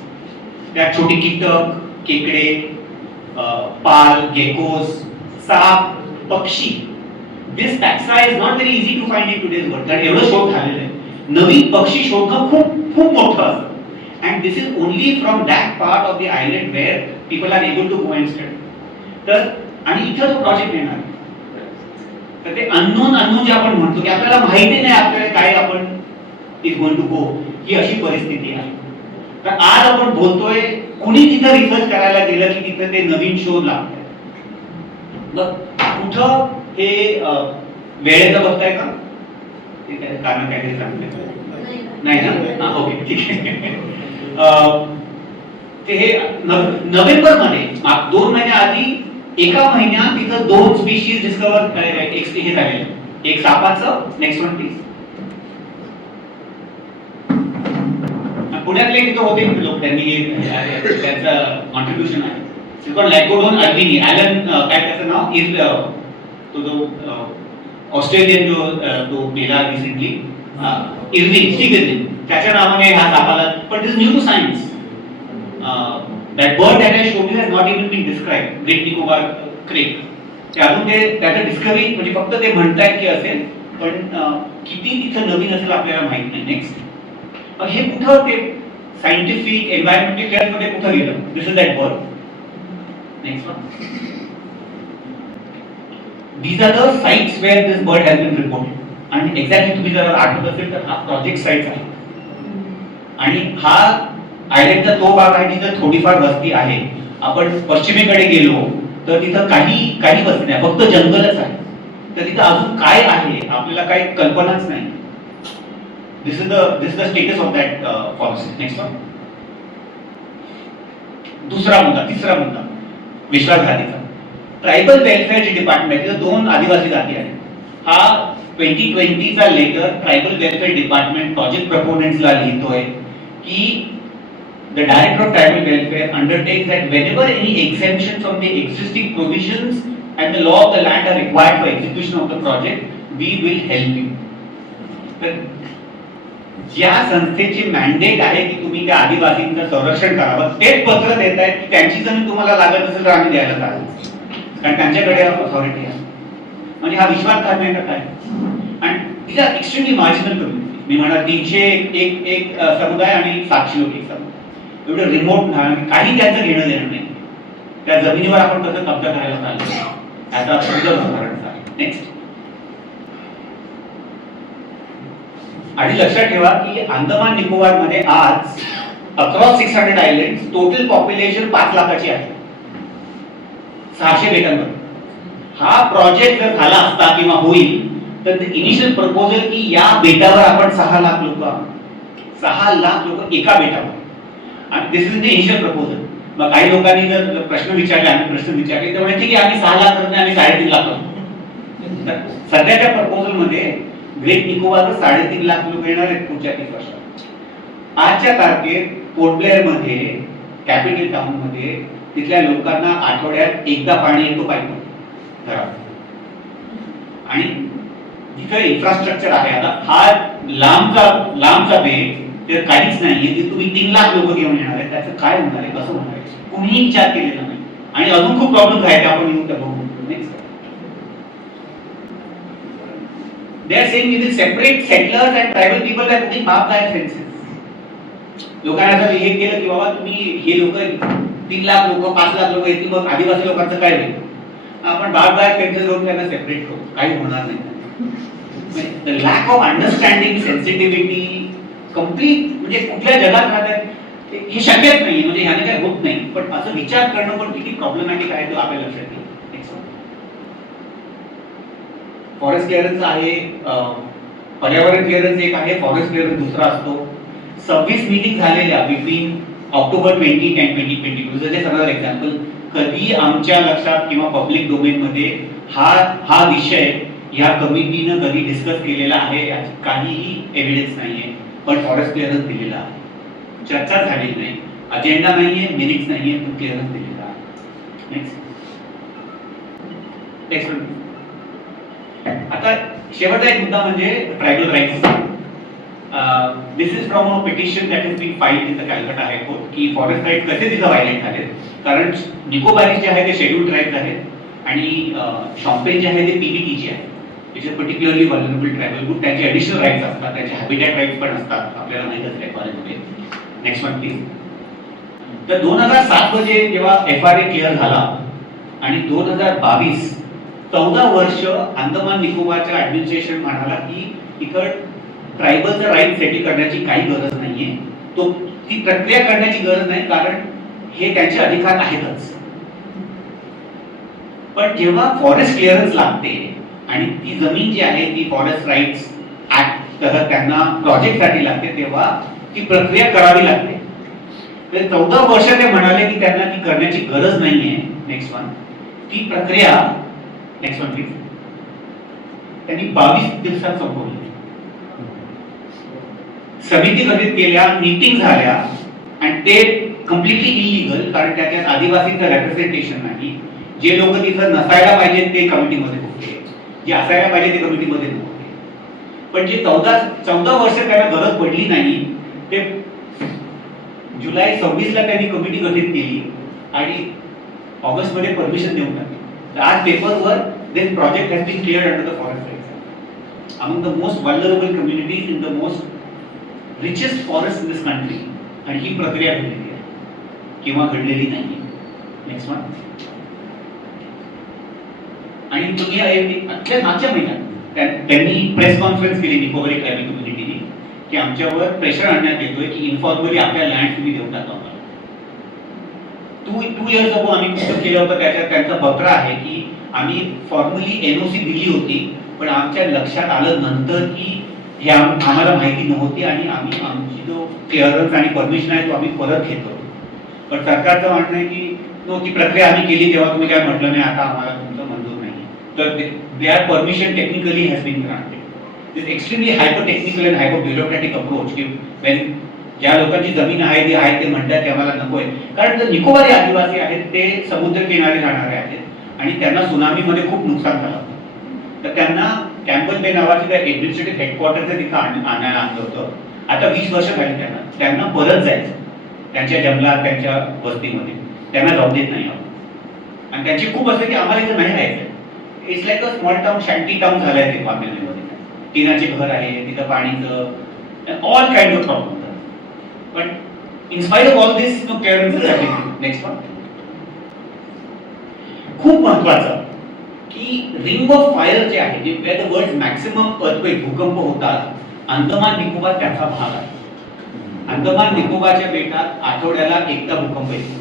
त्या छोटी कीटक, केकडे, पाल, गेकोज, साप, पक्षी. This taxa is not very easy to find in today's world. कारण एवढं शोध झालेलं आहे. नवीन पक्षी शोधणं खूप मोठं असतं. And this is only from that part of the island where people are able to go and study. तर आणि इथं जो प्रोजेक्ट येणार तर ते अननोन जे आपण म्हणतो की आपल्याला माहिती नाही आपल्याला काय आपण इज गोइंग टू गो, ही अशी परिस्थिती आहे. तर आज आपण बोलतोय कुणी तिथं रिसर्च करायला गेलं की तिथं ते नवीन शोध लागतात. मग कुठं हे वेळेचं बघताय का? ते कारण काहीतरी सांगते नाही ना? ओके ठीक आहे. ते हे नोव्हेंबर मध्ये 2 महिन्या आधी एका महिन्यात तिथं 2 स्पीशीज डिस्कवर हे झालेलं. एक सापाचं, नेक्स्ट वन प्लीज. पुण्यातले तिथं होते लोक, त्यांनी त्याचं कॉन्ट्रीब्युशन आहे. पण लायकोडोन अल्बिनी, ॲलन काय त्याचं नाव, इज तो जो ऑस्ट्रेलियन जो मेला रिसेंटली, इर्विन, स्टीव इर्विन, त्याच्या नावाने हा सापाला. पण this new to science. That bird that I showed you has not even been described. Great Nicobar crake. ते अजून ते त्याचं डिस्कवरी म्हणजे फक्त ते म्हणतायत की असेल, पण किती तिथं नवीन असेल आपल्याला माहित नाही. नेक्स्ट. हे कुठं ते सायंटिफिक एन्व्हायरमेंटल केअर मध्ये कुठं गेलं? This is that bird. Next one. these are the sites where this bird has been reported. आणि एक्झॅक्टली तुम्ही जर आठवत असेल तर हा प्रोजेक्ट साईट आहे आणि हा आयलंडचा तो भाग आहे जिथे थोडीफार वस्ती आहे. आपण पश्चिमेकडे गेलो तर तिथं काही वस्ती नाही, फक्त जंगलच आहे. तर तिथं अजून काय आहे आपल्याला काही कल्पनाच नाही. This is the status of that forest. Next one. तिसरा मुद्दा विश्वासघातीचा. ट्रायबल वेलफेअर डिपार्टमेंट, दोन आदिवासी जाती आहेत. हा 2020 चा letter tribal welfare department project प्रपोनेंट्सला लिहितोय की the director of tribal welfare undertakes that whenever any exemption from the existing provisions and the law of the land are required for execution of the project, we will help you. तर ज्या संस्थेची mandate आहे की तुम्ही त्या आदिवासींचं संरक्षण करावं, तेच पत्र देत आहेत की त्यांची जमीन तुम्हाला लागत असेल तर आम्ही द्यायला पाहिजे, कारण त्यांच्याकडे ऑथॉरिटी आहे. म्हणजे हा विश्वासघात नाही का काय? आणि these are extremely marginal community. मी म्हणा 300 एक समुदाय आणि 700 लोक एक समुदाय, एवढं रिमोट नाही, काही त्यांचं घेणं देणं नाही. त्या जमिनीवर आपण कसं कब्जा करायला चाललो याचा सुंदर उदाहरण आहे. नेक्स्ट. आणि लक्षात ठेवा की अंदमान निकोबार मध्ये आज अक्रॉस 600 आयलँड टोटल पॉप्युलेशन 5 लाखाची आहे, 600 बेटांवर. हा प्रोजेक्ट जर झाला असता किंवा होईल तर इनिशियल प्रपोजल की या बेटावर आपण 6 लाख लोक एका बेटावर, आणि this is the initial proposal. मग काही लोकांनी जर प्रश्न विचारले तर म्हणजे की आम्ही 6 लाख करत नाही, आम्ही 3.5 लाख करतो. सध्याच्या प्रपोजल मध्ये ग्रेट निकोबार 3.5 लाख लोक येणार आहेत पुढच्या 30 वर्षात. आजच्या तारखेत पोर्ट ब्लेअर मध्ये, कॅपिटल टाउन मध्ये, तिथल्या लोकांना आठवड्यात एकदा पाणी येतो पाईप घरात, आणि जिथे इन्फ्रास्ट्रक्चर आहे. आता हा लांबचा बेट तर काहीच नाहीये, जे तुम्ही 3 लाख लोक घेऊन येणार आहे, त्याचं काय होणार आहे, कसं होणार आहे, कुणीही विचार केलेला नाही. आणि अजून खूप प्रॉब्लेम आहेत, आपण येऊ त्या बघू. Next. They are saying we will separate settlers and tribal people by putting barbed wire fences. लोकांना जर हे केलं की बाबा तुम्ही हे लोक 3 लाख लोक 5 लाख लोक येतील, मग आदिवासी लोकांचं काय होईल? आपण barbed wire fences करून त्यांना सेपरेट करू, काही होणार नाही. The lack of understanding, sensitivity, complete, म्हणजे कुठल्या जगात राहतात हे शक्यच नाही, म्हणजे ह्याने काय होत नाही. पण असं विचार करणं पण किती प्रॉब्लेमॅटिक आहे तो आपल्या लक्षात येईल. फॉरेस्ट क्लिअरन्स आहे, पर्यावरण क्लिअरन्स एक आहे, फॉरेस्ट क्लिअरन्स दुसरा असतो. 26 मीटिंग झालेल्या between October 20 and 2022. Just another example. कधी आमच्या लक्षात किंवा पब्लिक डोमेन मध्ये हा विषय या कमिटीनं कधी डिस्कस केलेला आहे याची काहीही एव्हिडन्स नाहीये, पण फॉरेस्ट क्लिअरन्स दिलेला आहे. चर्चा झालेली नाही, अजेंडा नाहीये, मिनिट्स नाहीये, पण क्लिअरन्स दिलेला आहे. नेक्स्ट. आता शेवटचा एक मुद्दा म्हणजे tribal rights. This is from a petition that is been filed in the Calcutta high court की फॉरेस्ट राईट कसे तिथं व्हायलेट झाले. कारण निकोबारी जे आहे ते शेड्यूल्ड ट्राईब्स आहेत आणि शॉम्पेन जे आहे ते पीबीटीचे आहे. It is particularly vulnerable tribal group. त्यांचे ॲडिशनल राईट्स असतात, त्यांचे हॅबिटॅट राईट्स पण असतात, आपल्याला माहीत असते कॉलेजमध्ये. Next one please. तर 2007 मध्ये जेव्हा FRA क्लिअर झाला आणि 2022 14 वर्ष अंदमान निकोबारच्या ऍडमिनिस्ट्रेशन म्हणाला की इथं ट्रायबलचं राईट सेटल करण्याची काही गरज नाहीये, ती प्रक्रिया करण्याची गरज नाही, कारण हे त्यांचे अधिकार आहेतच. पण जेव्हा फॉरेस्ट क्लिअरन्स लागते आणि ती जमीन जी आहे ती फॉरेस्ट राईट्स ऍक्ट तहत त्यांना प्रोजेक्टसाठी लागते, तेव्हा ती प्रक्रिया करावी लागते. तर 14 वर्ष ते म्हणाले की त्यांना ती करण्याची गरज नाहीये. Next one. ती प्रक्रिया, नेक्स्ट वन प्लीज, त्यांनी 22 दिवसात संपवली. समिती गठीत केल्या, मीटिंग झाल्या, आणि ते कम्प्लिटली इलिगल, कारण त्याच्यात आदिवासींचं रेप्रेझेंटेशन नाही. जे लोक तिथं नसायला पाहिजे ते कमिटीमध्ये होते, जे असायला पाहिजे ते कमिटीमध्ये नव्हते. पण जे 14 वर्ष त्यांना गरज पडली नाही, ते जुलै 26 ला त्यांनी कमिटी गठीत केली आणि ऑगस्ट मध्ये परमिशन देऊन टाकली. आज पेपरवर this project has been cleared under the Forest Rights Act. Among the most vulnerable communities in the most richest forests in this country. आणि ही प्रक्रिया घडलेली आहे किंवा घडलेली नाही. Next one. आणि तुम्ही मागच्या महिन्यात त्यांनी प्रेस कॉन्फरन्स केली निकोबारी ट्रायबल कम्युनिटीने की आमच्यावर प्रेशर आणण्यात येतोय की इन्फॉर्मली आपल्या लँड तुम्ही देऊन टाका. 2 इयर्स अगो आम्ही पुस्तक केलं होतं, त्याच्यात त्यांचा पत्र आहे की आम्ही फॉर्मली एनओसी दिली होती, पण आमच्या लक्षात आलं नंतर की हे आम्हाला माहिती नव्हती आणि आम्ही आमची जो क्लिअरन्स आणि परमिशन आहे तो आम्ही परत घेतो. पण सरकारचं म्हणणं आहे की ती प्रक्रिया आम्ही केली तेव्हा तुम्ही काय म्हटलं नाही, आता आम्हाला तुमचं मंजूर नाही. तर their permission technically has been granted. This extremely hyper technical and hyper bureaucratic approach की वेन ज्या लोकांची जमीन आहे ती आहे ते म्हणतात की आम्हाला नको आहे. कारण जर निकोबारी आदिवासी आहेत ते समुद्र किनारी राहणारे आहेत आणि त्यांना सुनामीमध्ये खूप नुकसान झालं होतं. तर त्यांना कॅम्पल बे नावाचे त्या ऍडमिनिस्ट्रेटिव्ह हेडक्वार्टरचं तिथं आणायला आणलं होतं. आता 20 वर्ष झाली त्यांना परत जायचं त्यांच्या जंगलात त्यांच्या वस्तीमध्ये, त्यांना जाऊ देत नाही आहोत. आणि त्यांची खूप असं की आम्हाला इथं नाही राहायचं. It's like a small town shanty town झालंय ते पामेलमध्ये. टिनाचे घर आहे तिथं, पाणीचं ऑल काइंड ऑफ प्रॉब्लेम. पण in spite of all this no clearance happening. Next one खूप महत्वाचं की रिंग ऑफ फायर जे आहे जे where the world maximum earthquake भूकंप होतात, अंदमान निकोबार त्याचा भाग आहे. अंदमान निकोबारच्या बेटात आठवड्याला एकदा भूकंप येतो.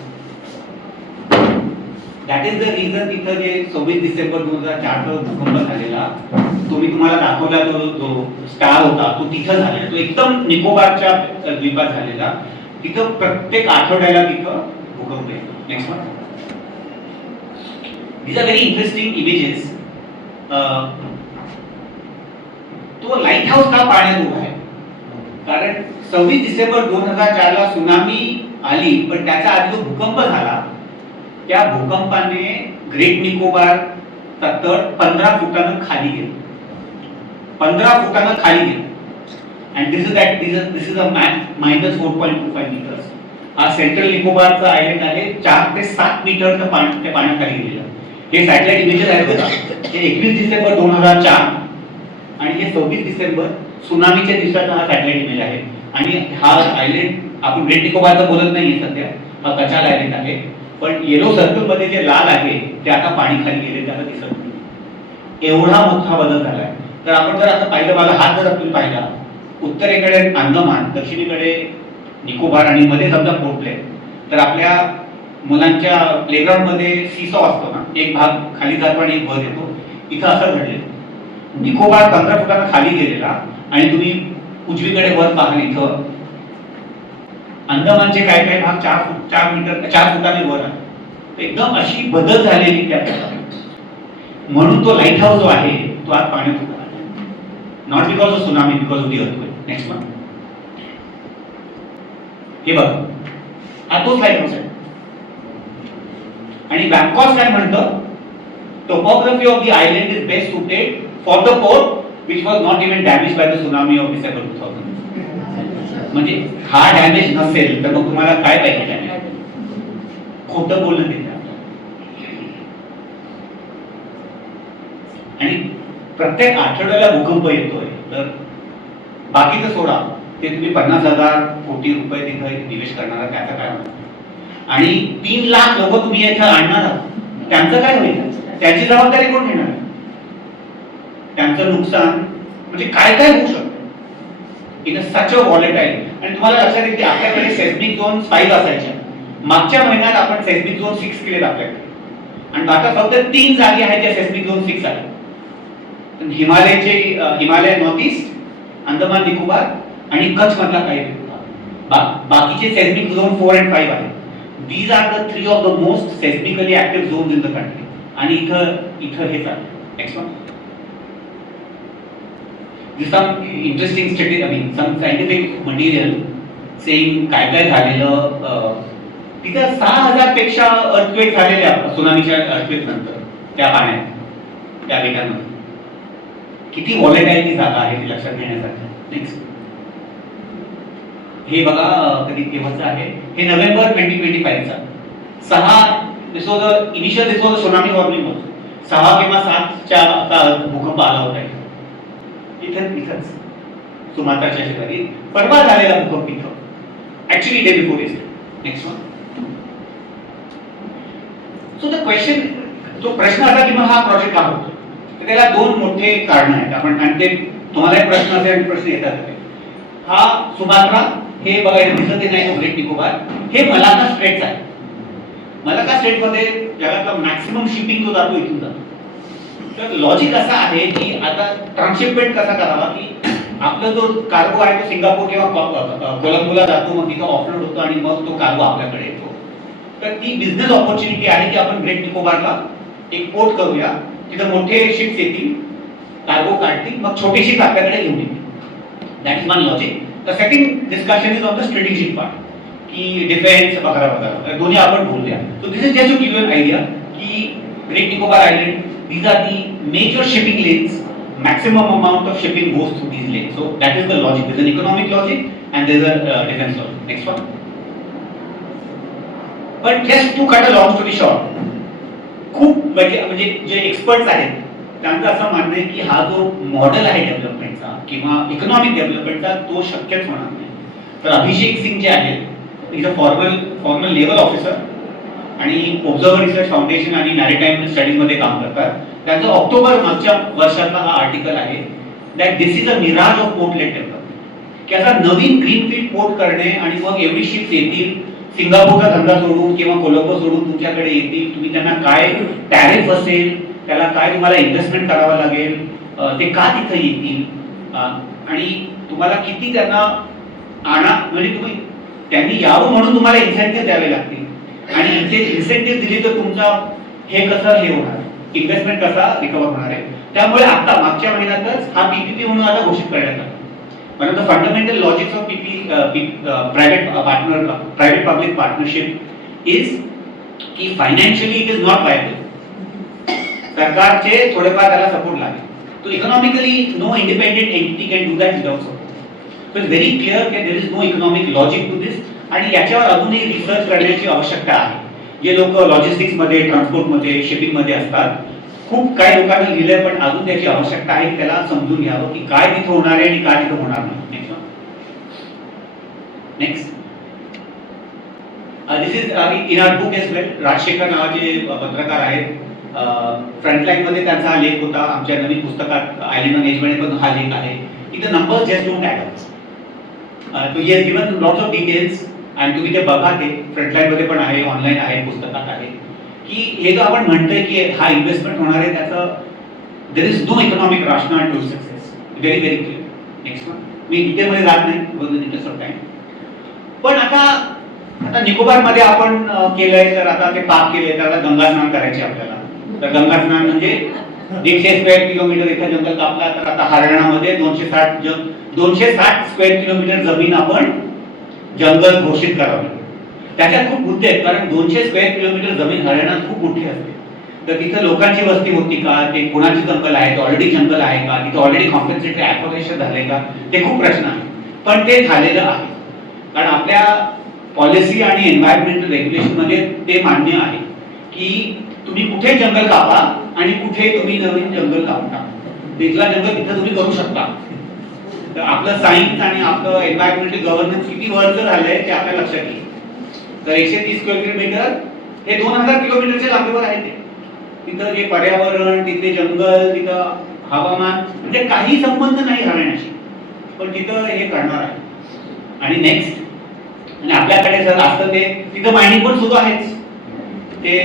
दॅट इज द रिझन तिथं जे 26 डिसेंबर 2004 भूकंप झालेला तो मी तुम्हाला दाखवला, जो स्टार होता तो तिथं झालेला, तो एकदम निकोबारच्या द्वीपात झालेला. तिथं प्रत्येक आठवड्याला तिथं भूकंप येतो. Next one. These are very interesting images. तो लाईट हाऊस का पाण्यात उभा आहे? कारण 26 डिसेंबर 2004 ला सुनामी आली, पण त्याच्या आधी जो भूकंप झाला त्या भूकंपाने ग्रेट निकोबार तट 15 फुटानं खाली गेलं. 15 फुटानं खाली गेलं. And this is a -4.25 metres. हा सेंट्रल निकोबारचा आयलंड आहे, 4 ते 7 मीटर त्या पाण्याखाली गेलेलं. हे सॅटेलाइट इमेजेस आहेत बघा. हे 21 डिसेंबर 2004 आणि हे 26 डिसेंबर सुनामीच्या दिवसाचा हा सॅटेलाइट इमेज आहे. आणि हा आयलंड आपण ग्रेट निकोबारचा बोलत नाहीये सध्या, हा कचाल आयलंड आहे. पण येलो सर्कल मध्ये जे लाल आहे ते आता पाणी खाली गेले, त्याला दिसत नाही. एवढा मोठा बदल झालाय. तर आपण जर आता पाहिलं, मला हात जर आपण पाहिला, उत्तरेकडे अंदमान, दक्षिणेकडे निकोबार आणि मध्ये समजा पोर्ट ब्लेअर, तर आपल्या मुलांच्या प्लेग्राऊंड मध्ये सीसॉ असतो ना, एक भाग खाली जातो आणि एक वर येतो. इथं असं घडलेलं. निकोबार 15 फुटानं खाली गेलेला आणि तुम्ही उजवीकडे वर पाहाल इथं अंदमानचे काय काय भाग 4 फुटाने वर आहे. एकदम अशी बदल झालेली त्या म्हणून तो लाईट हाऊस जो आहे तो आज पाण्यात उभा आहे. Not because of tsunami, because of the earthquake. Next one. हे बघा, हा तोच लाईट हाऊस आहे. आणि बँकॉक काय म्हणतं, topography of the island is best suited for the port which was not even damage by the tsunami of December 2000. म्हणजे हा डॅमेज नसेल तर मग तुम्हाला काय पाहिजे डॅमेज? खोटं बोलणं देतं. आणि प्रत्येक आठवड्याला भूकंप येतोय, तर बाकीचं सोडा, ते तुम्ही 50,000 कोटी रुपये तिथे निवेश करणार, त्याचं काय होणार? आणि 3 लाख लोक तुम्ही इथं आणणार आहात, त्यांचं काय होईल? त्याची जबाबदारी कोण घेणार? त्यांचं नुकसान म्हणजे काय काय होऊ शकतं इन सच अ व्हॉलेटाईल. आणि तुम्हाला लक्षात येईल की आपल्याकडे सेस्मिक झोन 5 असायच्या, मागच्या महिन्यात आपण सेस्मिक झोन 6 केलेत आपल्याकडे. आणि आता फक्त 3 जागी आहेत ज्या सेस्मिक झोन 6 आहेत. हिमालय नॉर्थ ईस्ट, अंदमान निकोबार आणि कच्छ मधला काही बाकीचे सेस्मिक झोन 4 and 5 आहेत. These are the 3 of the most seismically active zones in the country. आणि इथं हे चालतं. Next one. This some interesting study, I mean some scientific material saying काय झालेलं. तिथं 6,000 पेक्षा अर्थक्वेक झालेल्या सुनामीच्या अर्थक्वेक नंतर त्या पाण्यात, त्या बेटांमध्ये. किती व्हॉलेटाईल ती जागा आहे लक्षात घेण्यासारखं. नेक्स्ट. हे बघा कधी केव्हाचं आहे, हे नोव्हेंबर 2025 चा. 6 initial this was tsunami warning होतं. 6 किंवा 7च्या भूकंप आला होता इथंच सुमात्राच्या शेजारी. परवा झालेला भूकंप इथं actually day before is. Next one. So the question तो प्रश्न असा की मग हा प्रोजेक्ट का होतो, तर त्याला दोन मोठे कारण आहेत. आपण आणि ते तुम्हाला एक प्रश्न असेल आणि प्रश्न येतात. हा सुमात्रा हे बघा दिसत नाही ग्रेट निकोबार, हे मलाका स्ट्रेट्स आहे. मलाका स्ट्रेट मध्ये जगातला मॅक्सिमम शिपिंग जो जातो इथून जातो. तर लॉजिक असा आहे की आता ट्रान्सशिपमेंट कसा करावा, की आपला जो कार्गो आहे तो सिंगापूर किंवा कोलंबोला जातो, मग तिथं ऑफलोड होतो आणि मग तो कार्गो आपल्याकडे येतो. तर ती बिझनेस ऑपॉर्च्युनिटी आहे की आपण ग्रेट निकोबारला एक पोर्ट करूया, तिथं मोठे शिप्स येतील, कार्गो काढतील, मग छोटे शिप्स आपल्याकडे घेऊन येतील. That is one logic. The second discussion is on the strategic part, की डिफेन्स वगैरे दोन्ही आपण बोलूया. So this is just to give you an idea की great Nicobar island, these are the major shipping lanes, maximum amount of shipping goes through these lanes. So that is the logic. There's an economic logic and there's a defense logic. Next one. But just to cut a long story short, खूप म्हणजे जे experts आहेत त्यांचं असं म्हणणं आहे की हा जो मॉडेल आहे डेव्हलपमेंटचा किंवा इकॉनॉमिक डेव्हलपमेंटचा तो शक्यच होणार नाही. तर अभिषेक सिंग जे आहेत is a formal level officer आणि ऑब्झर्वर रिसर्च फाउंडेशन आणि मॅरिटाईम स्टडीज मध्ये काम करतात. त्यांचं ऑक्टोबर मागच्या वर्षातला हा आर्टिकल आहे that this is a mirage of port led development, की आता नवीन ग्रीनफील्ड पोर्ट करणे आणि मग एवढी शिप्स येतील, सिंगापूरचा धंदा सोडून किंवा कोलंबो सोडून तुमच्याकडे येतील, तुम्ही त्यांना काय टॅरिफ असेल, त्याला काय तुम्हाला इन्व्हेस्टमेंट करावं लागेल, ते का तिथं येतील आणि तुम्हाला किती त्यांना म्हणजे तुम्ही त्यांनी यावं म्हणून तुम्हाला इन्सेंटिव्ह द्यावे लागतील आणि इथे इन्सेंटिव्ह दिली तर तुमचा हे कसं हे होणार, इन्व्हेस्टमेंट कसा रिकव्हर होणार आहे. त्यामुळे आता मागच्या महिन्यातच हा पीपीपी म्हणून आता घोषित करण्यात आला. One of the fundamental logics of private public partnership is की financially it is not viable. सरकारचे थोडेफार त्याला सपोर्ट लागेल. तो economically no independent entity can do that without support. So it's very clear की there is no economic logic to this आणि याच्यावर अजूनही रिसर्च करण्याची आवश्यकता आहे. जे लोक लॉजिस्टिक्स मध्ये, ट्रान्सपोर्ट मध्ये, शिपिंग मध्ये असतात, खूप काही लोकांनी लिहिलंय, पण अजून त्याची आवश्यकता आहे. त्याला समजून घ्यावं की काय तिथे होणार आहे आणि काय तिथे होणार नाही. Next this is in our book as well. Rajshekhar नावाचे पत्रकार आहेत. फ्रंटलाईन मध्ये त्यांचा हा लेख होता. आमच्या नवीन पुस्तकात आयलंड मॅनेजमेंट पण हा लेख आहे. इथं numbers just don't add up. तो he has given lots of details आणि तुम्ही ते बघा, ते फ्रंटलाईन मध्ये पण आहे, ऑनलाईन आहे, पुस्तकात आहे, की हे जो आपण म्हणतोय की हा इन्व्हेस्टमेंट होणार आहे त्याचं there is no economic rational to success. Very very clear. Next one. मी डिटेलमध्ये जात नाही because in interest of time. पण आता निकोबार मध्ये आपण केलंय, तर आता ते पाक केलंय, तर आता गंगा स्नान करायचे आपल्याला. तर गंगा स्नान म्हणजे 150 स्क्वेअर किलोमीटर इथं जंगल कापला, तर आता हरियाणामध्ये 260 स्क्वेअर किलोमीटर जमीन आपण जंगल घोषित करावे. त्याच्यात खूप मुद्दे आहेत, कारण 200 स्क्वेअर किलोमीटर जमीन हरियाणात खूप मोठी असते. तर तिथं लोकांची वस्ती होती का, ते कोणाची जंगल आहे, ऑलरेडी जंगल आहे का, तिथं ऑलरेडी कॉम्पेन्सेटरी ॲफॉरेशन झाले का, ते खूप प्रश्न आहे. पण ते झालेलं आहे, कारण आपल्या पॉलिसी आणि एन्व्हायरमेंटल रेग्युलेशन मध्ये ते मान्य आहे की तुम्ही कुठे जंगल कापा आणि कुठे तुम्ही नवीन जंगल कापू टाका. तिथला जंगल तिथं तुम्ही करू शकता. तर आपलं सायन्स आणि आपलं एन्व्हायरमेंटल गव्हर्नन्स किती वर्ष झालंय ते आपल्या लक्षात येईल. तर 130 स्क्वेअर किलोमीटर हे 2000 किलोमीटरच्या लांबीवर आहे. ते तिथं जे पर्यावरण, तिथे जंगल, तिथं हवामान, म्हणजे काही संबंध नाही हरियाणाशी, पण तिथं हे करणार आहे. आणि नेक्स्ट, आणि आपल्याकडे जर असतं ते तिथं मायनिंग पण सुरू आहेच. ते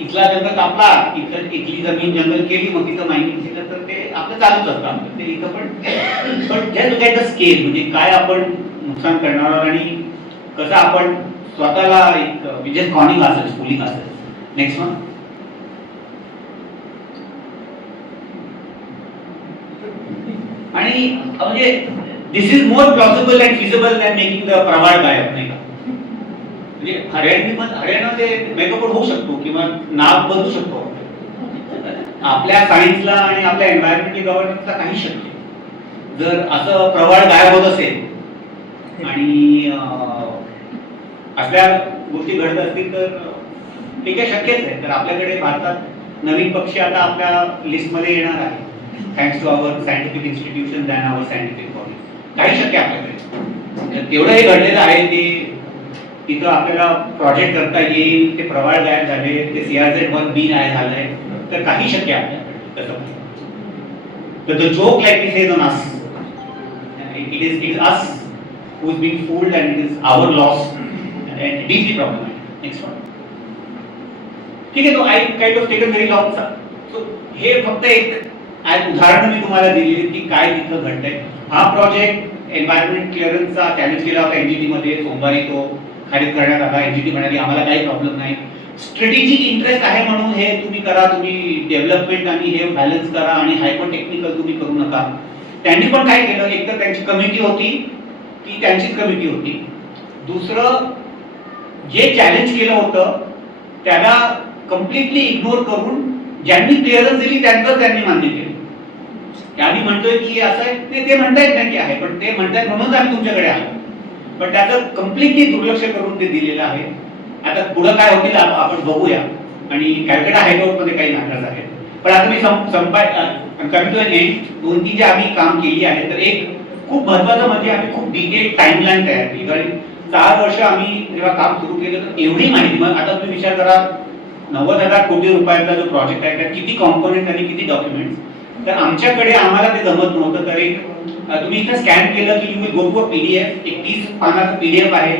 इथला जंगल कापला, इथली जमीन जंगल केली, मग तिथं मायनिंग केलं, तर ते आपलं चालूच असतं. ते इथं पण जस्ट काय स्केल, म्हणजे काय आपण नुकसान करणार आहोत आणि कसं आपण स्वतःला एक विजय कॉर्निंग असेल, स्कूलिंग असेल. Next one. आणि म्हणजे this is more plausible and feasible than making the प्रवाळ गायब, नाही का. म्हणजे हरियाणा ते मेकअप होऊ शकतो किंवा नाव बदलू शकतो. आपल्या सायन्सला आणि आपल्या एन्व्हायरमेंटल गव्हर्नन्सला काही शक्य. जर असं प्रवाळ गायब होत असेल आणि असल्या गोष्टी घडत असतील तर ठीक आहे, शक्यच आहे. तर आपल्याकडे भारतात नवीन पक्षी आता आपल्या लिस्टमध्ये येणार आहे, thanks to our scientific institution and our scientific body. काही शक्य आपल्याकडे. तेवढं हे घडलेलं आहे ते तिथं आपल्याला प्रोजेक्ट करता येईल, ते प्रवाळ गायब झाले, ते CRZ-1B नाही झालंय, तर काही शक्य आहे आपल्याकडे तसं. तर the joke like we say on us, it is us who is being fooled and it is our loss and deeply problematic. Next one. ठीक आहे, तो I kind of taken very long. So हे फक्त एक आज उदाहरण मी तुम्हाला दिली की काय तिथं घडतंय. हा प्रोजेक्ट एन्व्हायरमेंट क्लिअरन्सचा चॅलेंज केला होता एनजीटी मध्ये, सोमवारी तो खारिज करण्यात आला. एनजीटी म्हणाली आम्हाला काही प्रॉब्लेम नाही, स्ट्रॅटेजिक इंटरेस्ट आहे म्हणून हे तुम्ही करा, तुम्ही डेव्हलपमेंट आणि हे बॅलन्स करा आणि हायपर टेक्निकल तुम्ही करू नका. त्यांनी पण काय केलं, एक तर त्यांची कमिटी होती ती त्यांचीच कमिटी होती. दुसरं जे चॅलेंज केलं होतं त्याला कम्प्लिटली इग्नोर करून ज्यांनी क्लिअरन्स दिली त्यांचं त्यांनी मान्य केलं. आम्ही म्हणतोय की असं आहे, ते म्हणतायत नाही की आहे, पण ते म्हणतायत म्हणूनच आम्ही तुमच्याकडे आलो. पण त्याचं कम्प्लिटली दुर्लक्ष करून ते दिलेलं आहे. आता पुढं काय होतील आपण बघूया. आणि कॅलकटा हायकोर्टमध्ये काही मॅटर्स आहेत. पण आता मी कमीतोय 2-3 जे आम्ही काम केली आहे, तर एक खूप महत्वाचं म्हणजे आम्ही खूप डिटेल टाइमलाईन तयार केली. कारण 4 वर्ष आम्ही जेव्हा काम सुरू केलं तर एवढी माहिती, मग आता तुम्ही विचार करा 90,000 कोटी रुपयाचा जो प्रोजेक्ट आहे त्यात किती कॉम्पोनेंट आणि किती डॉक्युमेंट्स. तर आमच्याकडे आम्हाला ते जमत नव्हतं. तर एक तुम्ही इथं स्कॅन केलं की you will go to a PDF, एक 30 पानाचं PDF आहे.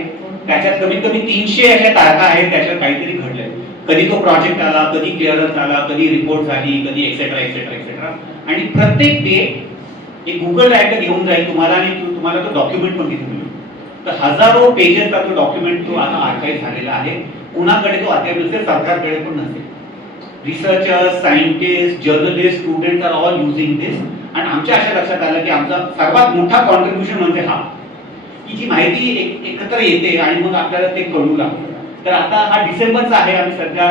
त्याच्यात कमीत कमी 300 अशा तारखा आहेत, त्याच्यात काहीतरी घडलंय. कधी तो प्रोजेक्ट आला, कधी क्लिअरन्स आला, कधी रिपोर्ट झाली, कधी एक्सेट्रा एक्सेट्रा एक्सेट्रा. आणि प्रत्येक डेट एक गुगल ड्राईव्ह घेऊन जाईल तुम्हाला आणि तुम्हाला तो डॉक्युमेंट पण तिथे मिळेल. तर हजारो पेजेसचा तो डॉक्युमेंट तो आता आर्काइव्ह झालेला आहे. कुणाकडे तो अद्याप नसेल, सरकारकडे पण नसेल. Researchers, scientist, journalist, students are all using this. आणि आमच्या अशा लक्षात आलं की आमचा सर्वात मोठा कॉन्ट्रीब्युशन म्हणजे हा, की जी माहिती एकत्र येते आणि मग आपल्याला ते कळू लागतं. तर आता हा डिसेंबरचा आहे, आम्ही सध्या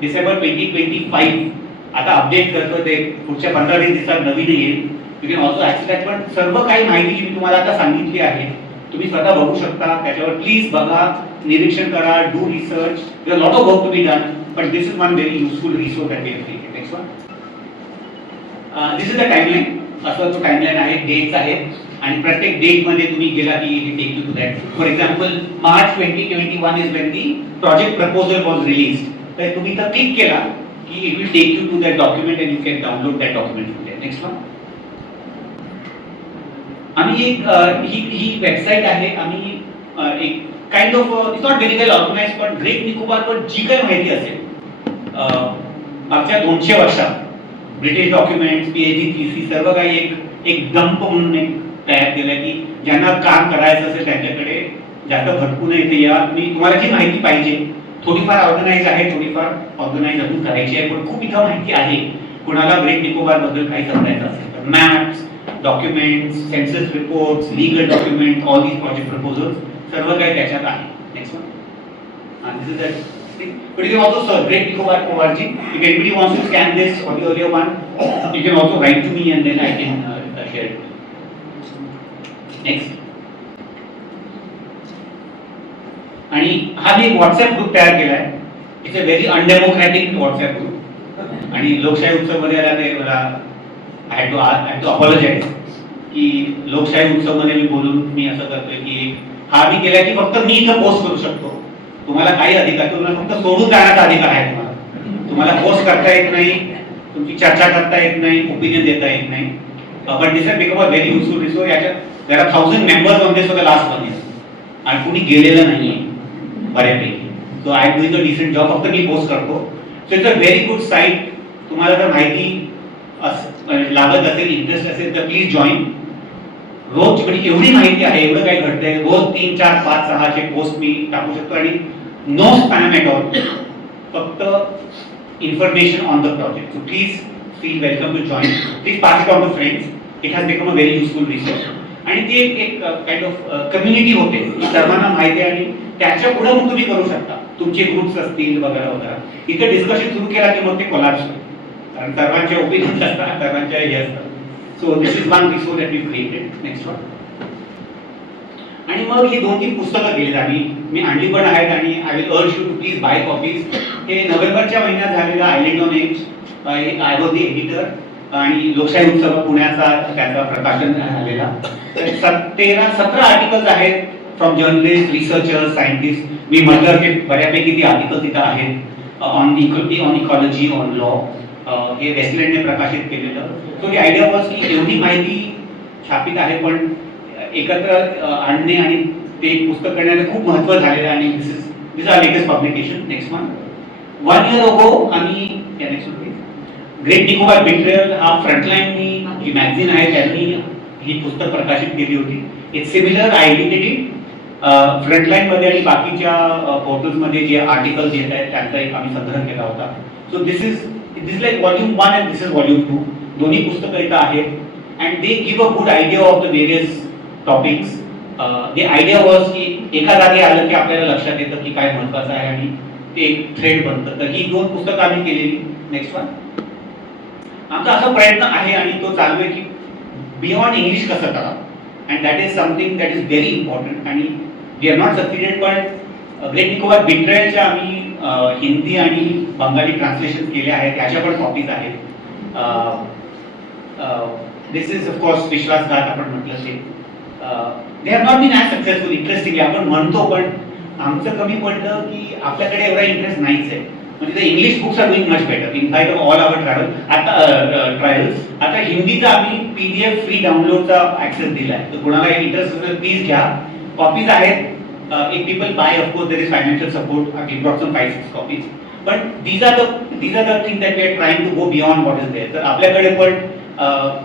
डिसेंबर 2025 आता अपडेट करतो. ते पुढच्या 15-20 दिवसात नवीन येईल. You can also access. पण सर्व काही माहिती जी मी तुम्हाला आता सांगितली आहे तुम्ही स्वतः बघू शकता. त्याच्यावर प्लीज बघा, निरीक्षण करा, do research. There lot of work to be done, but this is one very useful resource that we have created. Next one. This is the timeline. असं तो टाइमलाईन आहे, डेट्स आहेत आणि प्रत्येक डेट मध्ये तुम्ही गेला की it take you to that. For example March 2021 is when the project proposal was released. तर तुम्ही इथं क्लिक केला की it will take you to that document and you can download that document. Next one. आम्ही एक ही website आहे. आम्ही एक kind of it's not very well organised, पण ग्रेट निकोबारवर जी काही माहिती असेल मागच्या 200 वर्षात ब्रिटिश डॉक्युमेंट्स, PhD थीसिस सर्व काही एक डंप म्हणून एक तयार केलं की ज्यांना काम करायचं असेल त्यांच्याकडे जास्त भटकून येते या. तुम्हाला जी माहिती पाहिजे थोडीफार ऑर्गनाइज आहे, थोडीफार ऑर्गनाइज अजून करायची आहे, पण खूप इथं माहिती आहे. कुणाला ग्रेट निकोबार बद्दल काही समजायचं असेल तर maps, documents, census reports, legal documents, all these project proposals सर्व काही त्याच्यात आहे. Next one. This is that. But you can also search Great Nicobar.org. If anybody wants to scan this or the earlier one, you can also write to me and then I can share it. Next. आणि हा मी WhatsApp group तयार केला आहे. It's a very undemocratic WhatsApp group. आणि लोकशाही उत्सव मध्ये आला ते मला आय हॅड टू अपॉलोजाइज की लोकशाही उत्सव मध्ये मी बोलून मी असं करतोय की हा मी केला की फक्त मी इथं पोस्ट करू शकतो. तुम्हाला काही अधिकार, तुम्हाला फक्त सोडून जाण्याचा अधिकार आहे. तुम्हाला पोस्ट करता येत नाही, तुमची चर्चा करता येत नाही, ओपिनियन देता येत नाही. But this has become a very useful resource. याच्यात there are 1000 members on this for the last 1 year आणि कुणी गेलेलं नाहीये बऱ्यापैकी. So I am doing a decent job. फक्त मी पोस्ट करतो. So it's a very good site. तुम्हाला जर माहिती लागत असेल, इंटरेस्ट असेल तर प्लीज जॉईन. रोज एवढी माहिती आहे, एवढं काही घडतंय. रोज 3, 4, 5, 6 पोस्ट मी टाकू शकतो आणि नो स्पॅम एट ऑल. फक्त information on the project. So please feel welcome to join. Please pass it on to friends. It has become a very useful resource. आणि ती एक काइंड ऑफ कम्युनिटी होते, सर्वांना माहिती आहे आणि त्याच्या पुढे मग तुम्ही करू शकता. तुमचे ग्रुप्स असतील वगैरे वगैरे. इथे डिस्कशन सुरू केला की मग ते कोलॅप्स होईल. कारण सर्वांचे ओपिनियन्स असतात, सर्वांच्या हे असतात. So this is one resource that we created. Next one. आणि मग ही 2-3 पुस्तकं केलीत आम्ही. मी आणली पण आहेत आणि I will urge you to please buy copies. हे नोव्हेंबरच्या महिन्यात झालेला island on edge, I was the editor. आणि लोकशाही उत्सव पुण्याचा त्याचा प्रकाशन झालेला. 17 आर्टिकल्स आहेत. From journalist, researchers, scientist. मी म्हटलं की बऱ्यापैकी ती आर्टिकल तिथं आहेत ऑन इकॉलॉजी, ऑन लॉ. हे वेस्टलँडने प्रकाशित केलेलं. सो ती आयडिया वॉज की एवढी माहिती छापित आहे, पण एकत्र आणणे आणि ते एक पुस्तक करण्याने खूप महत्त्व झालेलं आहे. आणि this are latest publication next month. 1 year ago आम्ही ग्रेट निकोबार बिट्रेयल हा फ्रंटलाईननी जी मॅगझिन आहे त्यांनी ही पुस्तक प्रकाशित केली होती. इट्स सिमिलर आयडेंटिटी फ्रंटलाईनमध्ये आणि बाकीच्या पोर्टल्समध्ये जे आर्टिकल्स येत आहेत त्यांचा एक आम्ही संग्रह केला होता. So this is like volume 1 and this is volume 2. दोन्ही पुस्तकं इथं आहेत and they give a good idea of the various topics. The idea was की एका जागी आलं की आपल्याला लक्षात येतं की काय महत्त्वाचं आहे आणि ते एक थ्रेड बनतं. तर ही 2 पुस्तकं आम्ही केलेली. Next one. आमचा असा प्रयत्न आहे आणि तो चालू आहे की बियॉन्ड इंग्लिश कसं करा, and that is something that is very important. आणि वी आर नॉट सक्सिडेड, पण ग्रेट निकोबार बिट्रेयलच्या आम्ही हिंदी आणि बंगाली ट्रान्सलेशन केले आहेत. याच्या पण कॉपीज आहेत. दिस इज ऑफकोर्स विश्वासघात आपण म्हटलं ते. They have not been as successful. Interestingly आपण म्हणतो, पण आमचं कमी पडलं की आपल्याकडे एवढा इंटरेस्ट नाहीच आहे. म्हणजे the English books are doing much better in fight of all our trials. आता हिंदीचा आम्ही PDF फ्री डाउनलोडचा ऍक्सेस दिला आहे. तर कुणाला इंटरेस्ट असेल प्लीज घ्या. कॉपीज आहेत. If people buy, of course there is financial support. We brought some 5-6 copies. But these are the thing that we are trying to go beyond what is there. तर आपल्याकडे पण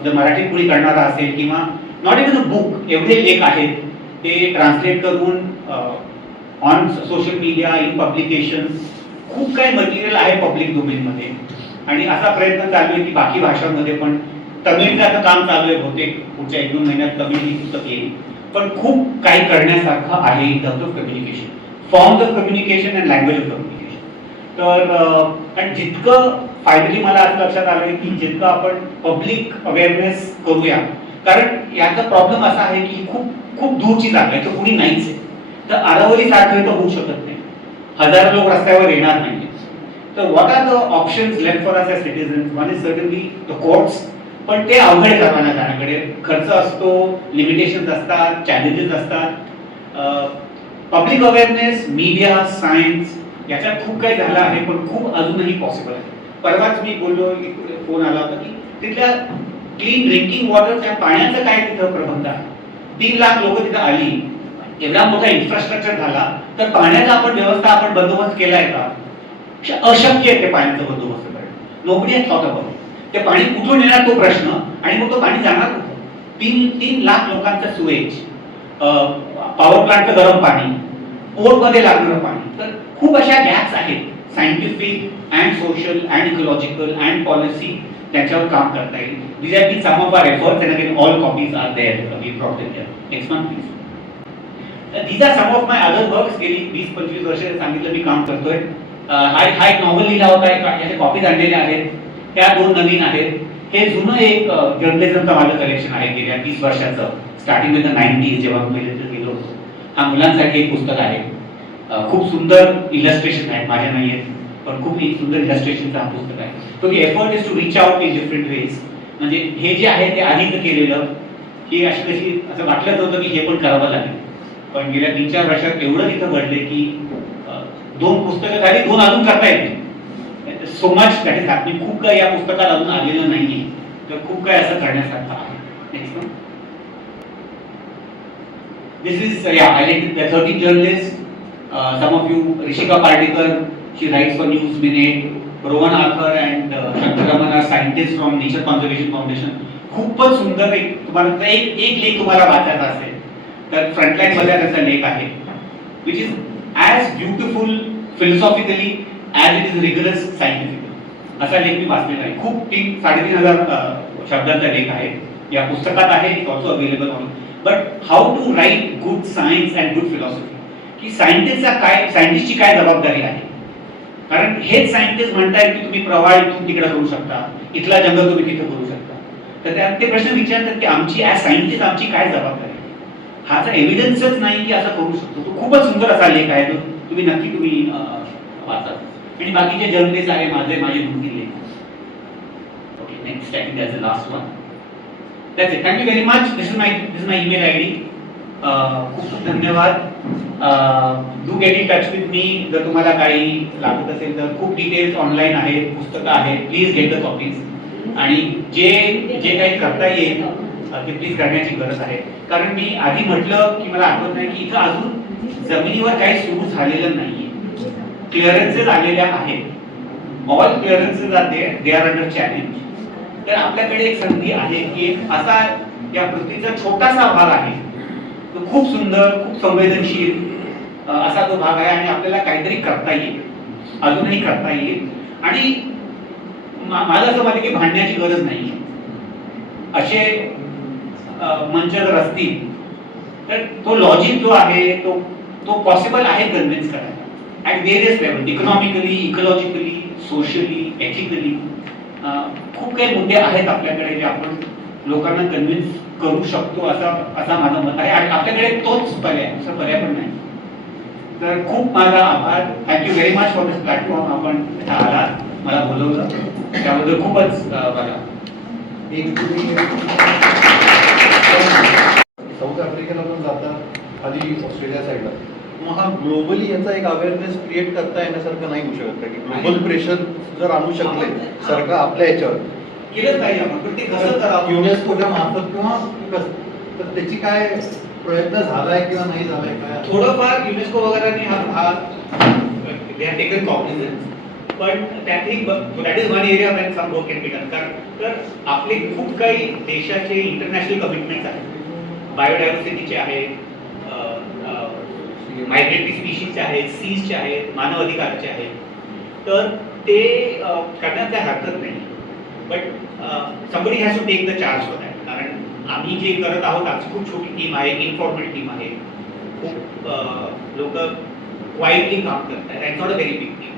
जर मराठीत कुणी करणारा असेल किंवा नॉट इवन अ बुक, एवढे लेख आहेत ते ट्रान्सलेट करून on social media, in publication, खूप काही मटेरियल आहे पब्लिक डोमेनमध्ये. आणि असा प्रयत्न चालू आहे की बाकी भाषांमध्ये पण. तमिळचं आता काम चालू आहे, बहुतेक पुढच्या 1-2 महिन्यात तमिळ ही पुस्तक येईल. पण खूप काही करण्यासारखं आहे in terms of communication, forms of communication and language of communication. तर आणि जितकं फायनली मला असं लक्षात आलं की जितकं आपण पब्लिक अवेअरनेस करूया, कारण याचा प्रॉब्लेम असा आहे की खूप खूप दूरची जागा आहे, तर कुणी नाहीच आहे. तर आरावली सारखं तर होऊ शकत नाही. हजारो लोक रस्त्यावर येणार नाही. तर what are the options left for us as citizens? One is certainly the courts, पण ते अवघड आहे सर्वांना जाण्याकडे. खर्च असतो, लिमिटेशन्स असतात, चॅलेंजेस असतात. पब्लिक अवेअरनेस, मीडिया, सायन्स याच्यात खूप काही झालं आहे, पण खूप अजूनही पॉसिबल आहे. परवाच मी बोललो, फोन आला होता की तिथल्या क्लीन ड्रिंकिंग वॉटरच्या पाण्याचं काय तिथं प्रबंध आहे. 3 लाख लोक तिथं आली, एवढा मोठा इन्फ्रास्ट्रक्चर झाला, तर पाण्याचा आपण व्यवस्था, आपण बंदोबस्त केलाय का? अशक्य आहे ते पाण्याचा बंदोबस्त करणं. Nobody has thought about. ते पाणी कुठून येणार तो प्रश्न, आणि मग तो पाणी जाणार कुठं? 3 लाख लोकांचा सुएज, पॉवर प्लांटचं गरम पाणी, पोर्टमध्ये लागणारं पाणी. तर खूप अशा गॅप्स आहेत scientific and social and ecological and policy, त्याच्यावर काम करता येईल. These have been some of our efforts and again all copies are there. We brought them here. Next one please. These are some of my other works. गेली 20-25 वर्ष सांगितलं मी काम करतोय. हा एक नॉव्हल लिहिला होता, याच्या कॉपीज आणलेल्या आहेत. त्या 2 नवीन आहेत. हे जुनं एक जर्नलिझमचं माझं कलेक्शन आहे गेल्या 30 वर्षाचं, स्टार्टिंग विथ द 90s जेव्हा मी गेलो होतो. हा मुलांसाठी एक पुस्तक आहे. खूप सुंदर इलस्ट्रेशन आहेत, माझ्या नाही आहेत, पण खूप सुंदर इलस्ट्रेशनचं हा पुस्तक आहे. तो की effort is to reach out in different ways. म्हणजे हे जे आहे ते आधीच केलेलं, की अशी कशी असं वाटलंच होतं की हे पण करावं लागेल. पण गेल्या 3-4 वर्षात एवढं तिथं घडले की 2 पुस्तकं झाली, 2 अजून करता येते. So much that is happening. खूप काही या पुस्तकात अजून आलेलं नाहीये, तर खूप काही असं करण्यासारखं आहे. Next one. This is I like the 13 journalist. Some of you, Rishika Pardikar, she writes for news minute. Rohan Arthur and Shankaraman are scientist from nature conservation foundation. खूपच सुंदर एक तुम्हाला एक लेख तुम्हाला वाचायचा असेल तर फ्रंटलाईन मध्ये त्याचा लेख आहे, which is as beautiful philosophically as it is rigorous scientifically. असा लेख मी वाचलेला आहे. खूप 3,500 शब्दांचा लेख आहे. या पुस्तकात आहे. It's also available on. But how to write good science and good philosophy, की सायंटिस्टची काय जबाबदारी आहे. कारण हेच सायंटिस्ट म्हणतायत की तुम्ही प्रवाह इथून तिकडे करू शकता, इथला जंगल तुम्ही तिथं करू शकता. तर ते प्रश्न विचारतात की आमची ॲज सायंटिस्ट आमची काय जबाबदारी. हाचा एव्हिडन्सच नाही की असं करू शकतो. तो खूपच सुंदर असा लेख आहे. तो तुम्ही नक्की वाचा. आणि बाकीचे जर्नलिस्ट आहे माझे 2-3 लेख. Okay, next I think that's the last one. That's it. Thank you very much. This is my email ID. खूप खूप धन्यवाद. Do get in touch with me जर तुम्हाला काही लागत असेल तर. खूप डिटेल्स ऑनलाईन आहेत, पुस्तकं आहेत, प्लीज गेट द कॉपीज. आणि जे जे काही करता येईल ते प्लीज करण्याची गरज आहे. कारण मी आधी म्हटलं की मला आठवत नाही की इथं अजून जमिनीवर काही सुरू झालेलं नाहीये. क्लिअरन्सेस आलेल्या आहेत. All clearances are there, they are under challenge. तर आपल्याकडे एक संधी आहे की एक असा या पृथ्वीचा छोटासा भाग आहे, तो खूप सुंदर, खूप संवेदनशील असा तो भाग आहे आणि आपल्याला काहीतरी करता येईल, अजूनही करता येईल. आणि मला असं वाटतं की भांडण्याची गरज नाही. असे मंच जर असतील तर तो लॉजिक जो आहे तो पॉसिबल आहे कन्व्हिन्स करायला at various level, economically, ecologically, socially, ethically. खूप काही मुद्दे आहेत आपल्याकडे जे आपण लोकांना कन्व्हिन्स करू शकतो असा माझं मत आहे. आणि आपल्याकडे तोच पर्याय, दुसरा पर्याय पण नाही. तर खूप माझा आभार. Thank you very much for this platform. आपण इथं आलात, मला बोलवलं, त्याबद्दल खूपच बघा. साऊथ आफ्रिकेला पण जातात, खाली ऑस्ट्रेलिया साईडला. मग हा ग्लोबली याचा एक अवेअरनेस क्रिएट करता येण्यासारखं नाही होऊ शकत का, की ग्लोबल प्रेशर जर आणू शकले सरकार आपल्या याच्यावर? केलंच पाहिजे आपण, पण ते कसं करावं? युनेस्कोच्या मार्फत किंवा तर त्याची काय प्रयत्न झालाय किंवा नाही झालाय काय? थोडंफार युनेस्को वगैरे हा they have taken cognizance, but that is one area when some work can be done. तर आपले खूप काही देशाचे इंटरनॅशनल कमिटमेंट्स आहेत. बायोडायव्हर्सिटीचे आहेत, मायग्रेटरी स्पीशीजचे आहेत, सीजचे आहेत, मानव अधिकाराचे आहेत. तर ते करण्यात काय हरकत नाही. But somebody has to take the charge for that. कारण आम्ही जे करत आहोत, आमची खूप छोटी टीम आहे, इन्फॉर्मल टीम आहे. खूप लोक क्वाइटली काम करतात, and not a very big team.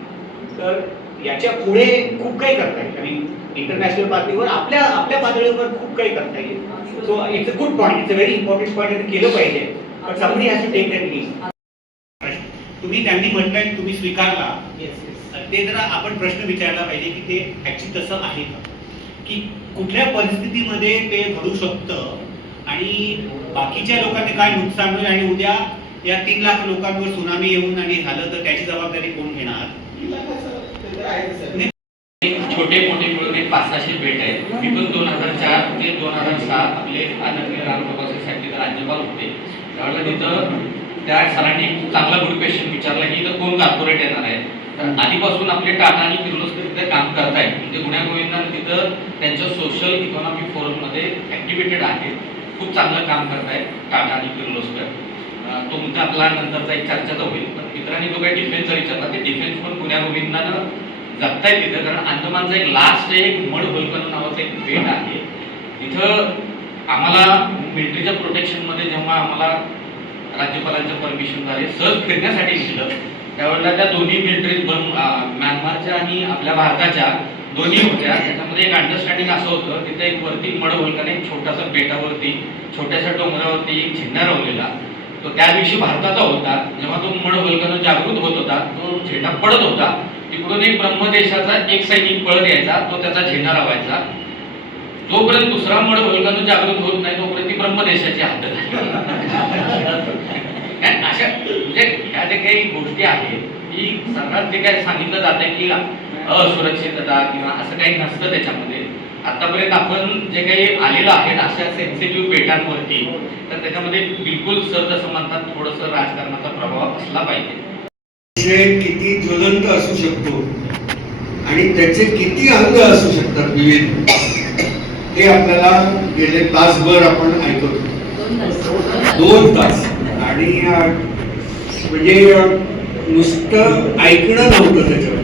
तर याच्या पुढे खूप काही करता येईल. आणि इंटरनॅशनल पातळीवर आपल्या पातळीवर खूप काही करता येईल. So it's a good point, it's a very important point. ते केलं पाहिजे, पण somebody has to take that lead. तुम्ही त्यांनी म्हटलंय तुम्ही स्वीकारला, ते जरा आपण प्रश्न विचारला पाहिजे की ते ऍक्च्युली तसं आहे का, की कुठल्या परिस्थितीमध्ये ते घडू शकतं आणि बाकीच्या लोकांनी काय नुकसान होईल आणि उद्या या 3 लाख लोकांवर सुनामी येऊन आणि झालं तर त्याची जबाबदारी कोण घेणार? छोटे मोठे मिळून एक 500-600 बेट आहेत. मी पण 2004 ते 2006 आपले आदरणीय रामप्रभा साहेब राज्यपाल होते. त्यावेळेला तिथं त्या सरांनी खूप चांगला गुड क्वेश्चन विचारला की इथं कोण कॉर्पोरेट येणार आहे. तर आधीपासून आपले टाटा आणि किर्लोस्कर तिथे काम करतायत. म्हणजे गुण्यागोविंदानं तिथं त्यांच्या सोशल इकॉनॉमिक फोरममध्ये ऍक्टिव्हेटेड आहेत. खूप चांगलं काम करतायत टाटा आणि किर्लोस्कर. तो मुद्दा आपला नंतरचा एक चर्चाचा होईल. पण मित्रांनी जो काही डिफेन्सचा विचारला, ते डिफेन्स पण गुण्यागोविंदानं जगतायत तिथं. कारण अंदमानचा एक लास्ट एक मड व्होल्कनो नावाचं एक बेट आहे. तिथं आम्हाला मिलिटरीच्या प्रोटेक्शनमध्ये जेव्हा आम्हाला राज्यपालांचं परमिशन झाले सहज फिरण्यासाठी दिलं, त्यावेळेला त्या दोन्ही मिलिटरीज म्यानमारच्या आणि आपल्या भारताच्या दोन्ही होत्या. त्याच्यामध्ये एक अंडरस्टँडिंग असं होतं, तिथे एक वरती मड व्होल्कनो एक छोटासा बेटावरती छोट्याशा डोंगरावरती एक झेंडा रोवलेला. तो त्या दिवशी भारताचा होता. जेव्हा तो मड व्होल्कनो जागृत होत होता, तो झेंडा पडत होता, तिकडून एक ब्रह्मदेशाचा एक सैनिक पळत यायचा, तो त्याचा झेंडा लावायचा. जोपर्यंत दुसरा मड व्होल्कनो जागृत होत नाही तोपर्यंत ती ब्रह्मदेशाची हद्द झाली. अशा म्हणजे ह्या ज्या काही गोष्टी आहेत की सर्वात जे काही सांगितलं जातं की असुरक्षितता किंवा असं काही नसतं त्याच्यामध्ये. आतापर्यंत आपण जे काही आलेलं आहेत अशा सेन्सिटिव्ह बेटांवरती, तर त्याच्यामध्ये बिलकुल सर जसं म्हणतात थोडंसं राजकारणाचा प्रभाव असला पाहिजे. विषय किती ज्वलंत असू शकतो आणि त्याचे किती अंग असू शकतात विविध, हे आपल्याला गेले तासभर आपण ऐकतो. 2 तास. आणि म्हणजे नुसतं ऐकणं नव्हतं, त्याच्यावर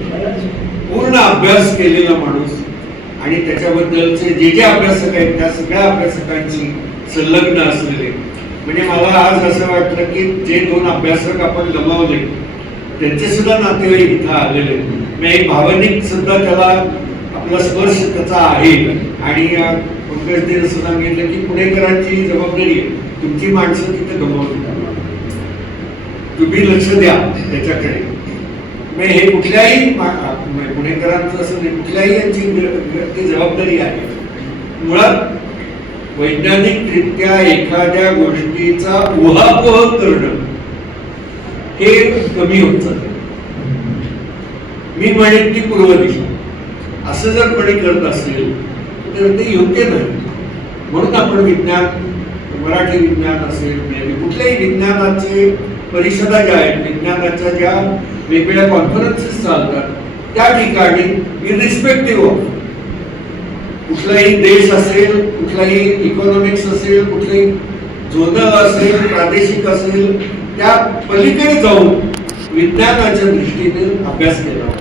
पूर्ण अभ्यास केलेला माणूस आणि त्याच्याबद्दलचे जे अभ्यासक आहेत त्या सगळ्या अभ्यासकांची संलग्न असलेले. म्हणजे मला आज असं वाटलं की जे 2 अभ्यासक आपण गमावले त्यांचे सुद्धा नातेवाईक इथं आलेले. मी एक भावनिक सुद्धा त्याला आपला स्पर्श त्याचा आहे. आणि पंकजने सुद्धा सांगितलं की पुणेकरांची जबाबदारी आहे, तुमची माणसं तिथे गमावली, तुम्ही लक्ष द्या त्याच्याकडे. मग हे कुठल्याही पुणेकरांचं असं नाही, कुठल्याही यांची जबाबदारी आहे. मुळात वैज्ञानिकरित्या एखाद्या गोष्टीचा उहापोह करणं हे कमी होत चाललं. मी म्हणेन ती पूर्व दिशा असं जर कोणी करत असेल तर ते योग्य नाही. म्हणून आपण विज्ञान, मराठी विज्ञान असेल, कुठल्याही विज्ञानाचे परिषदा ज्या आहेत, विज्ञानाच्या ज्या वेगवेगळ्या कॉन्फरन्सेस चालतात त्या ठिकाणी इरिस्पेक्टिव्ह ऑफ कुठलाही देश असेल, कुठलाही इकॉनॉमिक्स असेल, कुठलाही झोनल असेल, प्रादेशिक असेल, त्या पलीकडे जाऊन विज्ञानाच्या दृष्टीने अभ्यास केला.